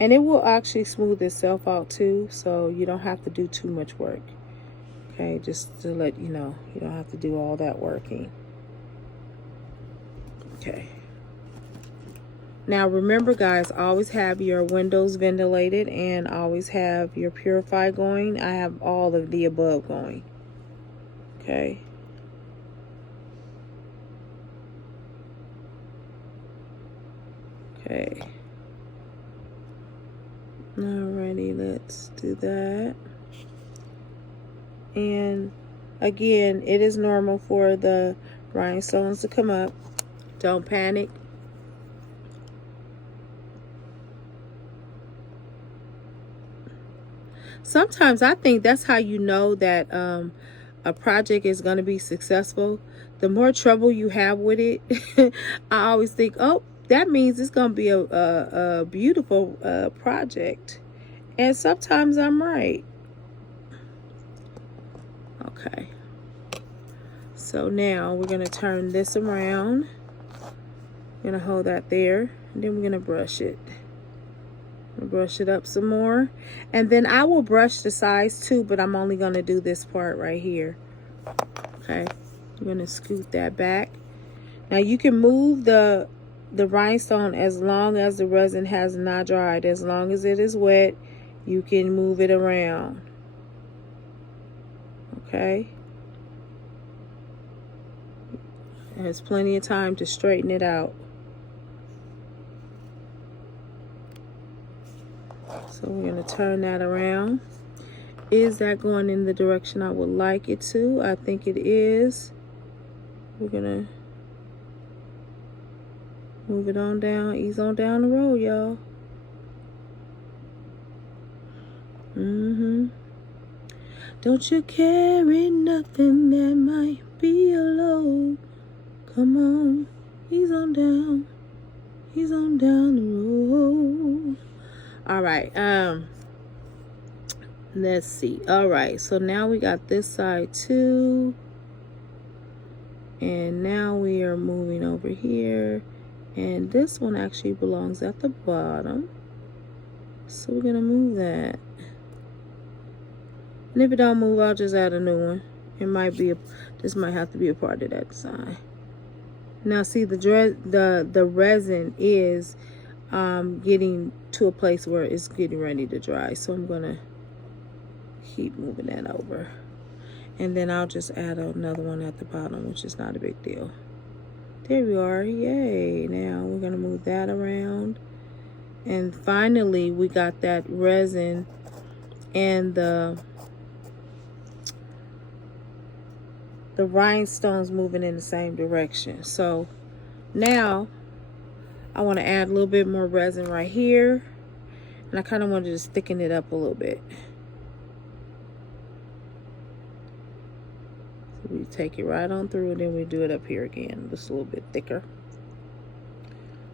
And it will actually smooth itself out too, so you don't have to do too much work. Okay, just to let you know, you don't have to do all that working. Okay. Now remember, guys, always have your windows ventilated and always have your purify going. I have all of the above going. Okay. Okay. Alrighty, let's do that. And again, it is normal for the rhinestones to come up. Don't panic. Sometimes I think that's how you know that a project is going to be successful. The more trouble you have with it, I always think, oh, that means it's going to be a beautiful project. And sometimes I'm right. Okay. So now we're going to turn this around. We're going to hold that there. And then we're going to brush it. Brush it up some more, and then I will brush the sides too, but I'm only going to do this part right here. Okay, I'm going to scoot that back. Now you can move the rhinestone as long as the resin has not dried. As long as it is wet, you can move it around. Okay, there's plenty of time to straighten it out. So we're going to turn that around. Is that going in the direction I would like it to? I think it is. We're going to move it on down, ease on down the road, y'all. Don't you carry nothing that might be a load. Come on, ease on down the road. All right, let's see. All right, so now we got this side too, and now we are moving over here, and this one actually belongs at the bottom, so we're gonna move that. And if it don't move, I'll just add a new one. It might be this might have to be a part of that design. Now see, the resin is getting to a place where it's getting ready to dry, so I'm gonna keep moving that over, and then I'll just add another one at the bottom, which is not a big deal. There we are. Yay. Now we're gonna move that around, and finally we got that resin and the rhinestones moving in the same direction. So now I want to add a little bit more resin right here, and I kind of want to just thicken it up a little bit. So we take it right on through, and then we do it up here again, just a little bit thicker.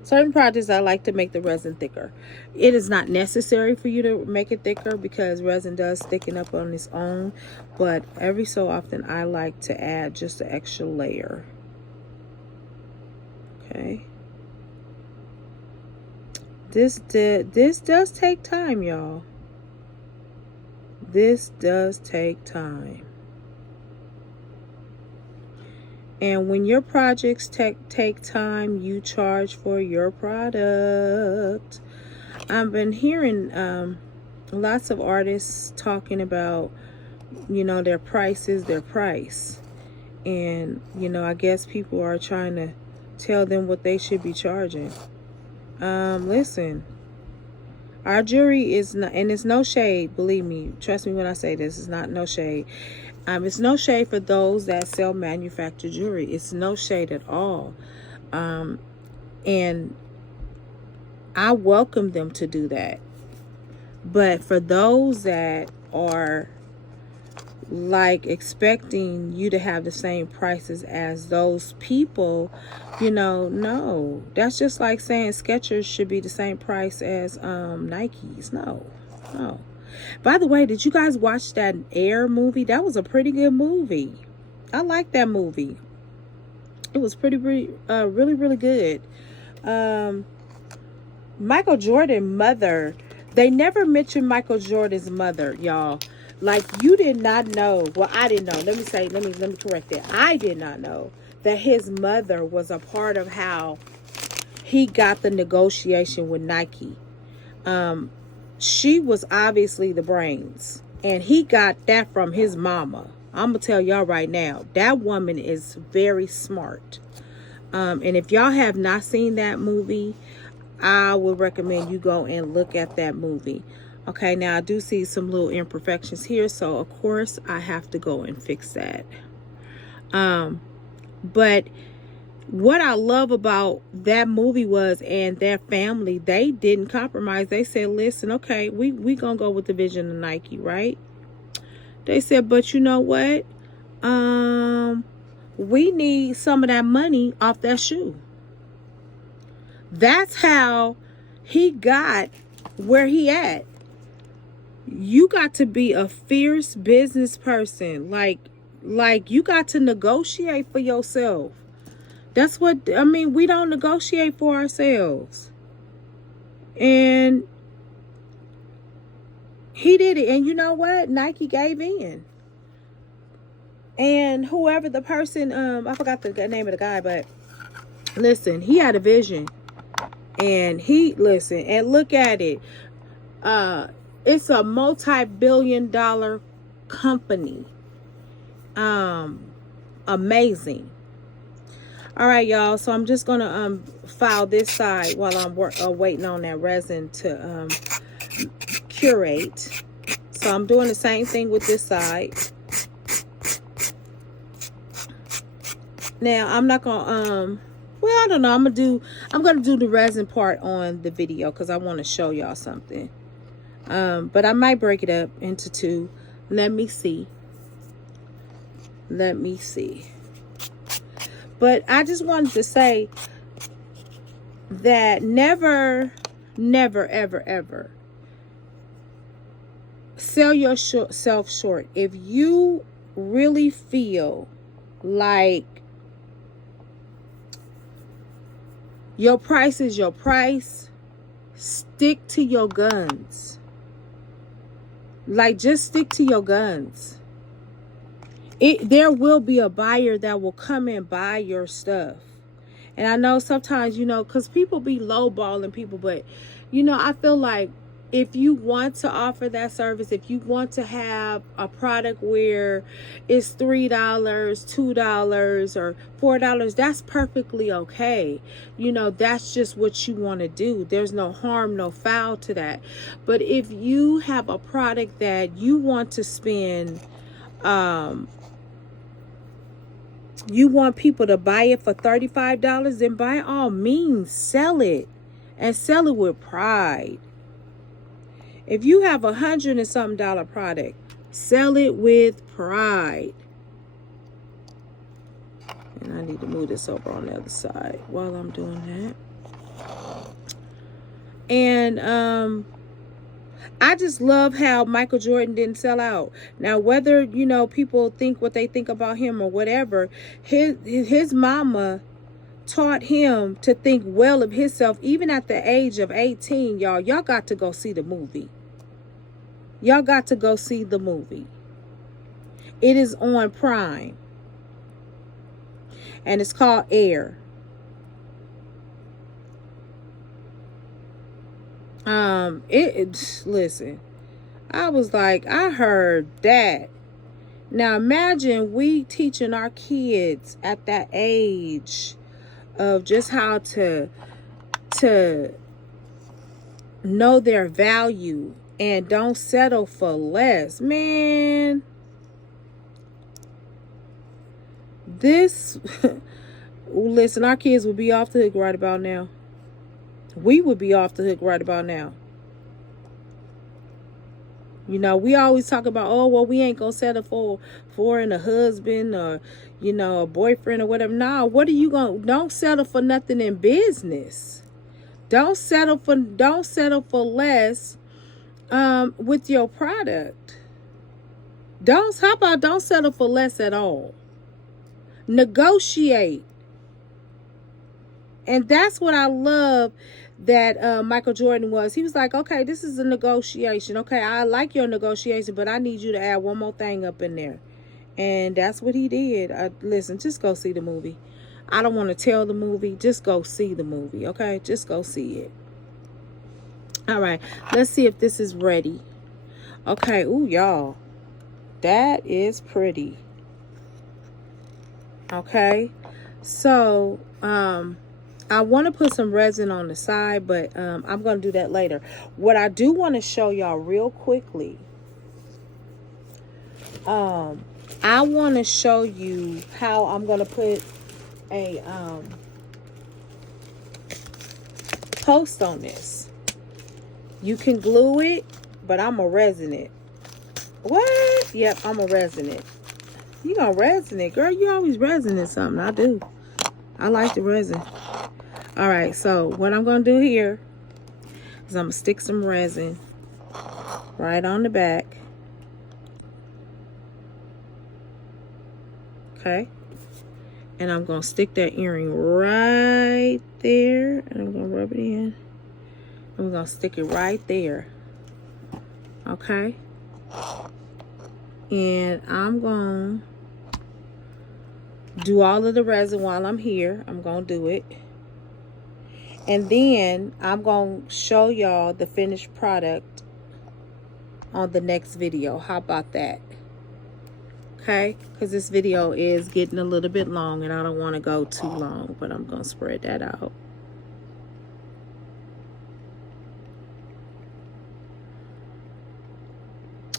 Certain projects I like to make the resin thicker. It is not necessary for you to make it thicker because resin does thicken up on its own, but every so often I like to add just an extra layer. Okay. This does take time, y'all. This does take time. And when your projects take time, you charge for your product. I've been hearing lots of artists talking about, you know, their prices, their price. And, you know, I guess people are trying to tell them what they should be charging. Listen, our jewelry is not, and it's no shade, believe me, trust me when I say this, it's not no shade. It's no shade for those that sell manufactured jewelry. It's no shade at all. And I welcome them to do that. But for those that are like expecting you to have the same prices as those people, you know, no. That's just like saying Skechers should be the same price as Nikes. No. By the way, did you guys watch that Air movie? That was a pretty good movie. I like that movie. It was really good. Michael Jordan's mother. They never mentioned Michael Jordan's mother, y'all. Like, you did not know. Well, I didn't know. Let me correct that. I did not know that his mother was a part of how he got the negotiation with Nike. She was obviously the brains, and he got that from his mama. I'm gonna tell y'all right now, that woman is very smart. And if y'all have not seen that movie, I would recommend you go and look at that movie. Okay, now I do see some little imperfections here, so of course I have to go and fix that. But what I love about that movie was, and their family, they didn't compromise. They said, listen, okay, we gonna go with the vision of Nike, right? They said, but you know what? We need some of that money off that shoe. That's how he got where he at. You got to be a fierce business person. Like you got to negotiate for yourself. That's what, I mean, we don't negotiate for ourselves. And he did it. And you know what? Nike gave in. And whoever the person, I forgot the name of the guy, but listen, he had a vision. And listen, and look at it. It's a multi-billion-dollar company. Amazing. All right, y'all. So I'm just gonna file this side while I'm waiting on that resin to curate. So I'm doing the same thing with this side. Now I'm not gonna well, I don't know. I'm gonna do the resin part on the video because I want to show y'all something. But I might break it up into two. Let me see. But I just wanted to say that never, ever, ever sell yourself short. If you really feel like your price is your price, stick to your guns. Like, just stick to your guns. There will be a buyer that will come and buy your stuff. And I know sometimes, you know, because people be lowballing people, but, you know, I feel like if you want to offer that service, if you want to have a product where it's $3, $2, or $4, that's perfectly okay. You know, that's just what you want to do. There's no harm, no foul to that. But if you have a product that you want to spend, you want people to buy it for $35, then by all means, sell it. And sell it with pride. If you have $100 and something product, sell it with pride. And I need to move this over on the other side while I'm doing that. And I just love how Michael Jordan didn't sell out. Now, whether, you know, people think what they think about him or whatever, his mama taught him to think well of himself, even at the age of 18, y'all. Y'all got to go see the movie. Y'all got to go see the movie. It is on Prime. And it's called Air. Listen, I was like, I heard that. Now imagine we teaching our kids at that age of just how to know their value and don't settle for less. Man, this listen, our kids would be off the hook right about now. We would be off the hook right about now. You know, we always talk about, oh, well, we ain't gonna settle for a husband or, you know, a boyfriend or whatever. Nah, what are you gonna? Don't settle for nothing in business. Don't settle for less with your product. Don't settle for less at all. Negotiate. And that's what I love that Michael Jordan was. He was like, okay, this is a negotiation. Okay, I like your negotiation, but I need you to add one more thing up in there. And that's what he did. Listen, just go see the movie. I don't want to tell the movie. Just go see the movie, okay? Just go see it. All right, let's see if this is ready. Okay, ooh, y'all. That is pretty. Okay, so, I want to put some resin on the side, but I'm going to do that later. What I do want to show y'all real quickly, I want to show you how I'm going to put a post on this. You can glue it, but I'm a resin it. What? Yep, I'm a resin it. You gonna resin it, girl? You always resin it something. I do. I like the resin. All right, so what I'm gonna do here is I'm gonna stick some resin right on the back. Okay. And I'm gonna stick that earring right there, and I'm gonna rub it in. I'm gonna stick it right there. Okay. And I'm gonna do all of the resin while I'm here. I'm gonna do it. And then I'm gonna show y'all the finished product on the next video. How about that? Okay, because this video is getting a little bit long and I don't want to go too long, but I'm gonna spread that out.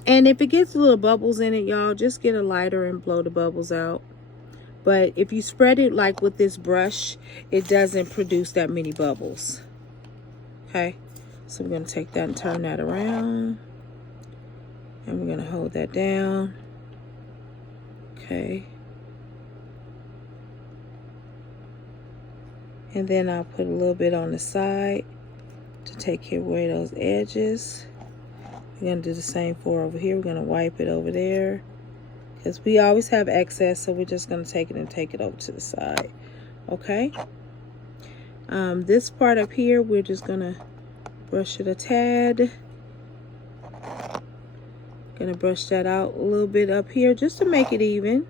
And if it gets little bubbles in it, y'all, just get a lighter and blow the bubbles out. But if you spread it like with this brush, it doesn't produce that many bubbles. Okay, so we're going to take that and turn that around. And we're going to hold that down. Okay. And then I'll put a little bit on the side to take away those edges. We're going to do the same for over here. We're going to wipe it over there, because we always have excess, so we're just going to take it and take it over to the side. Okay. This part up here, we're just going to brush it a tad. Going to brush that out a little bit up here just to make it even.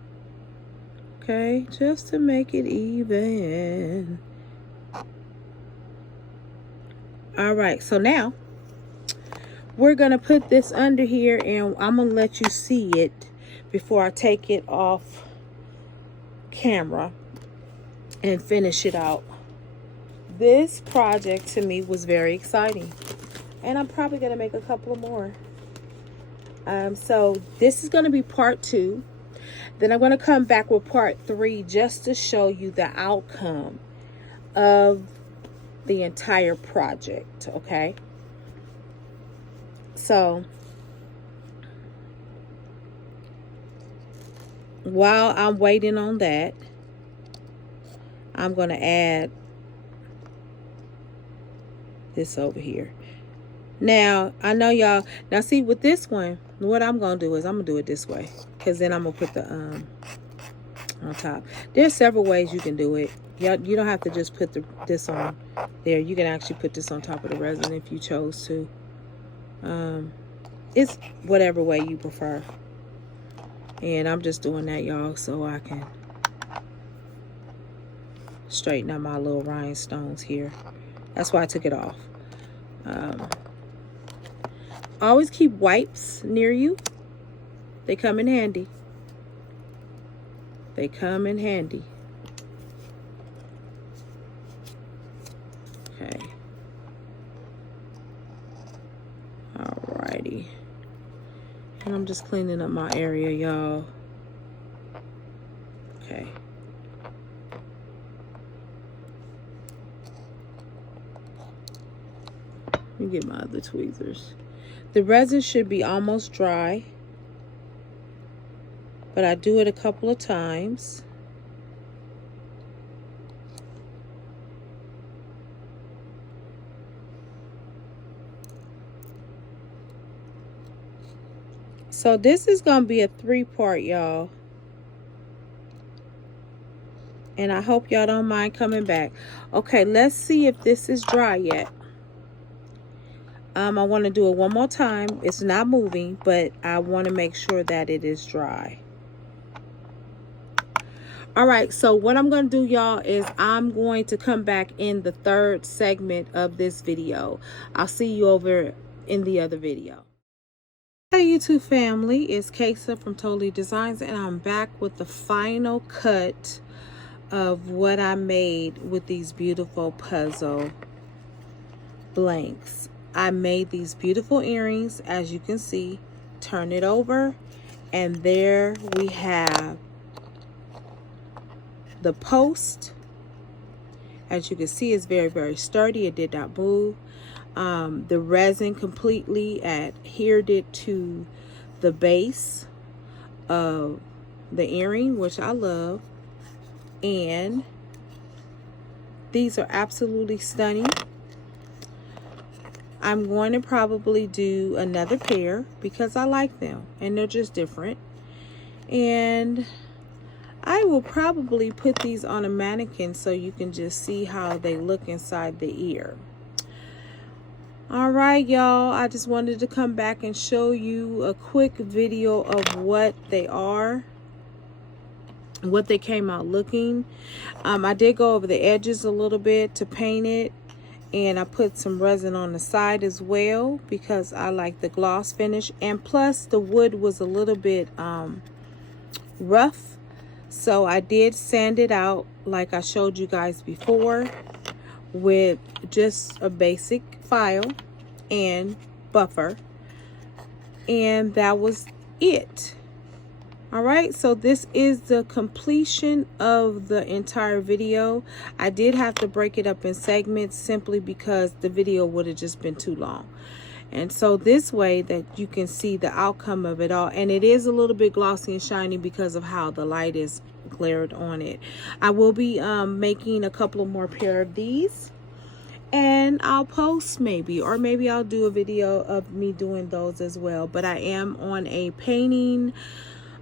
Okay, just to make it even. All right, so now we're going to put this under here, and I'm going to let you see it before I take it off camera and finish it out. This project to me was very exciting, and I'm probably going to make a couple more. So this is going to be part 2. Then I'm going to come back with part 3 just to show you the outcome of the entire project. Okay. So while I'm waiting on that, I'm going to add this over here. Now, I know y'all, now see with this one, what I'm going to do is I'm going to do it this way, because then I'm going to put the on top. There's several ways you can do it. You don't have to just put this on there. You can actually put this on top of the resin if you chose to. It's whatever way you prefer. And I'm just doing that, y'all, so I can straighten out my little rhinestones here. That's why I took it off. Always keep wipes near you. They come in handy. They come in handy. Okay. Alrighty. And I'm just cleaning up my area, y'all. Okay. Let me get my other tweezers. The resin should be almost dry, but I do it a couple of times. So this is going to be a 3-part, y'all. And I hope y'all don't mind coming back. Okay, let's see if this is dry yet. I want to do it one more time. It's not moving, but I want to make sure that it is dry. All right, so what I'm going to do, y'all, is I'm going to come back in the 3rd segment of this video. I'll see you over in the other video. Hey YouTube family, it's Kesa from Tolee Dezigns, and I'm back with the final cut of what I made with these beautiful puzzle blanks. I made these beautiful earrings, as you can see. Turn it over, and there we have the post. As you can see, it's very, very sturdy. It did not move. The resin completely adhered it to the base of the earring, which I love. And these are absolutely stunning. I'm going to probably do another pair because I like them and they're just different. And I will probably put these on a mannequin so you can just see how they look inside the ear. All right, y'all, I just wanted to come back and show you a quick video of what they are, what they came out looking. I did go over the edges a little bit to paint it, and I put some resin on the side as well because I like the gloss finish, and plus the wood was a little bit rough, so I did sand it out like I showed you guys before with just a basic file and buffer, and that was it. All right, so this is the completion of the entire video. I did have to break it up in segments simply because the video would have just been too long. And so this way that you can see the outcome of it all. And it is a little bit glossy and shiny because of how the light is glared on it. I will be making a couple of more pair of these. And I'll post maybe, or maybe I'll do a video of me doing those as well. But I am on a painting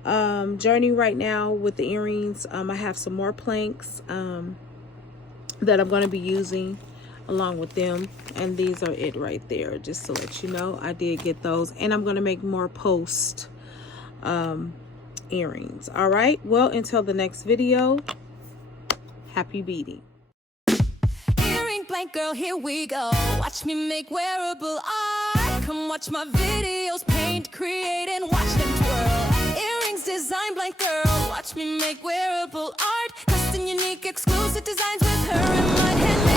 journey right now with the earrings. I have some more planks that I'm going to be using along with them, and these are it right there, just to let you know I did get those, and I'm going to make more post earrings. All right, well, until the next video, happy beading. Earring blank girl, here we go. Watch me make wearable art. Come watch my videos, paint, create, and watch them twirl. Earrings design blank girl. Watch me make wearable art. Custom, unique, exclusive designs with her in mind.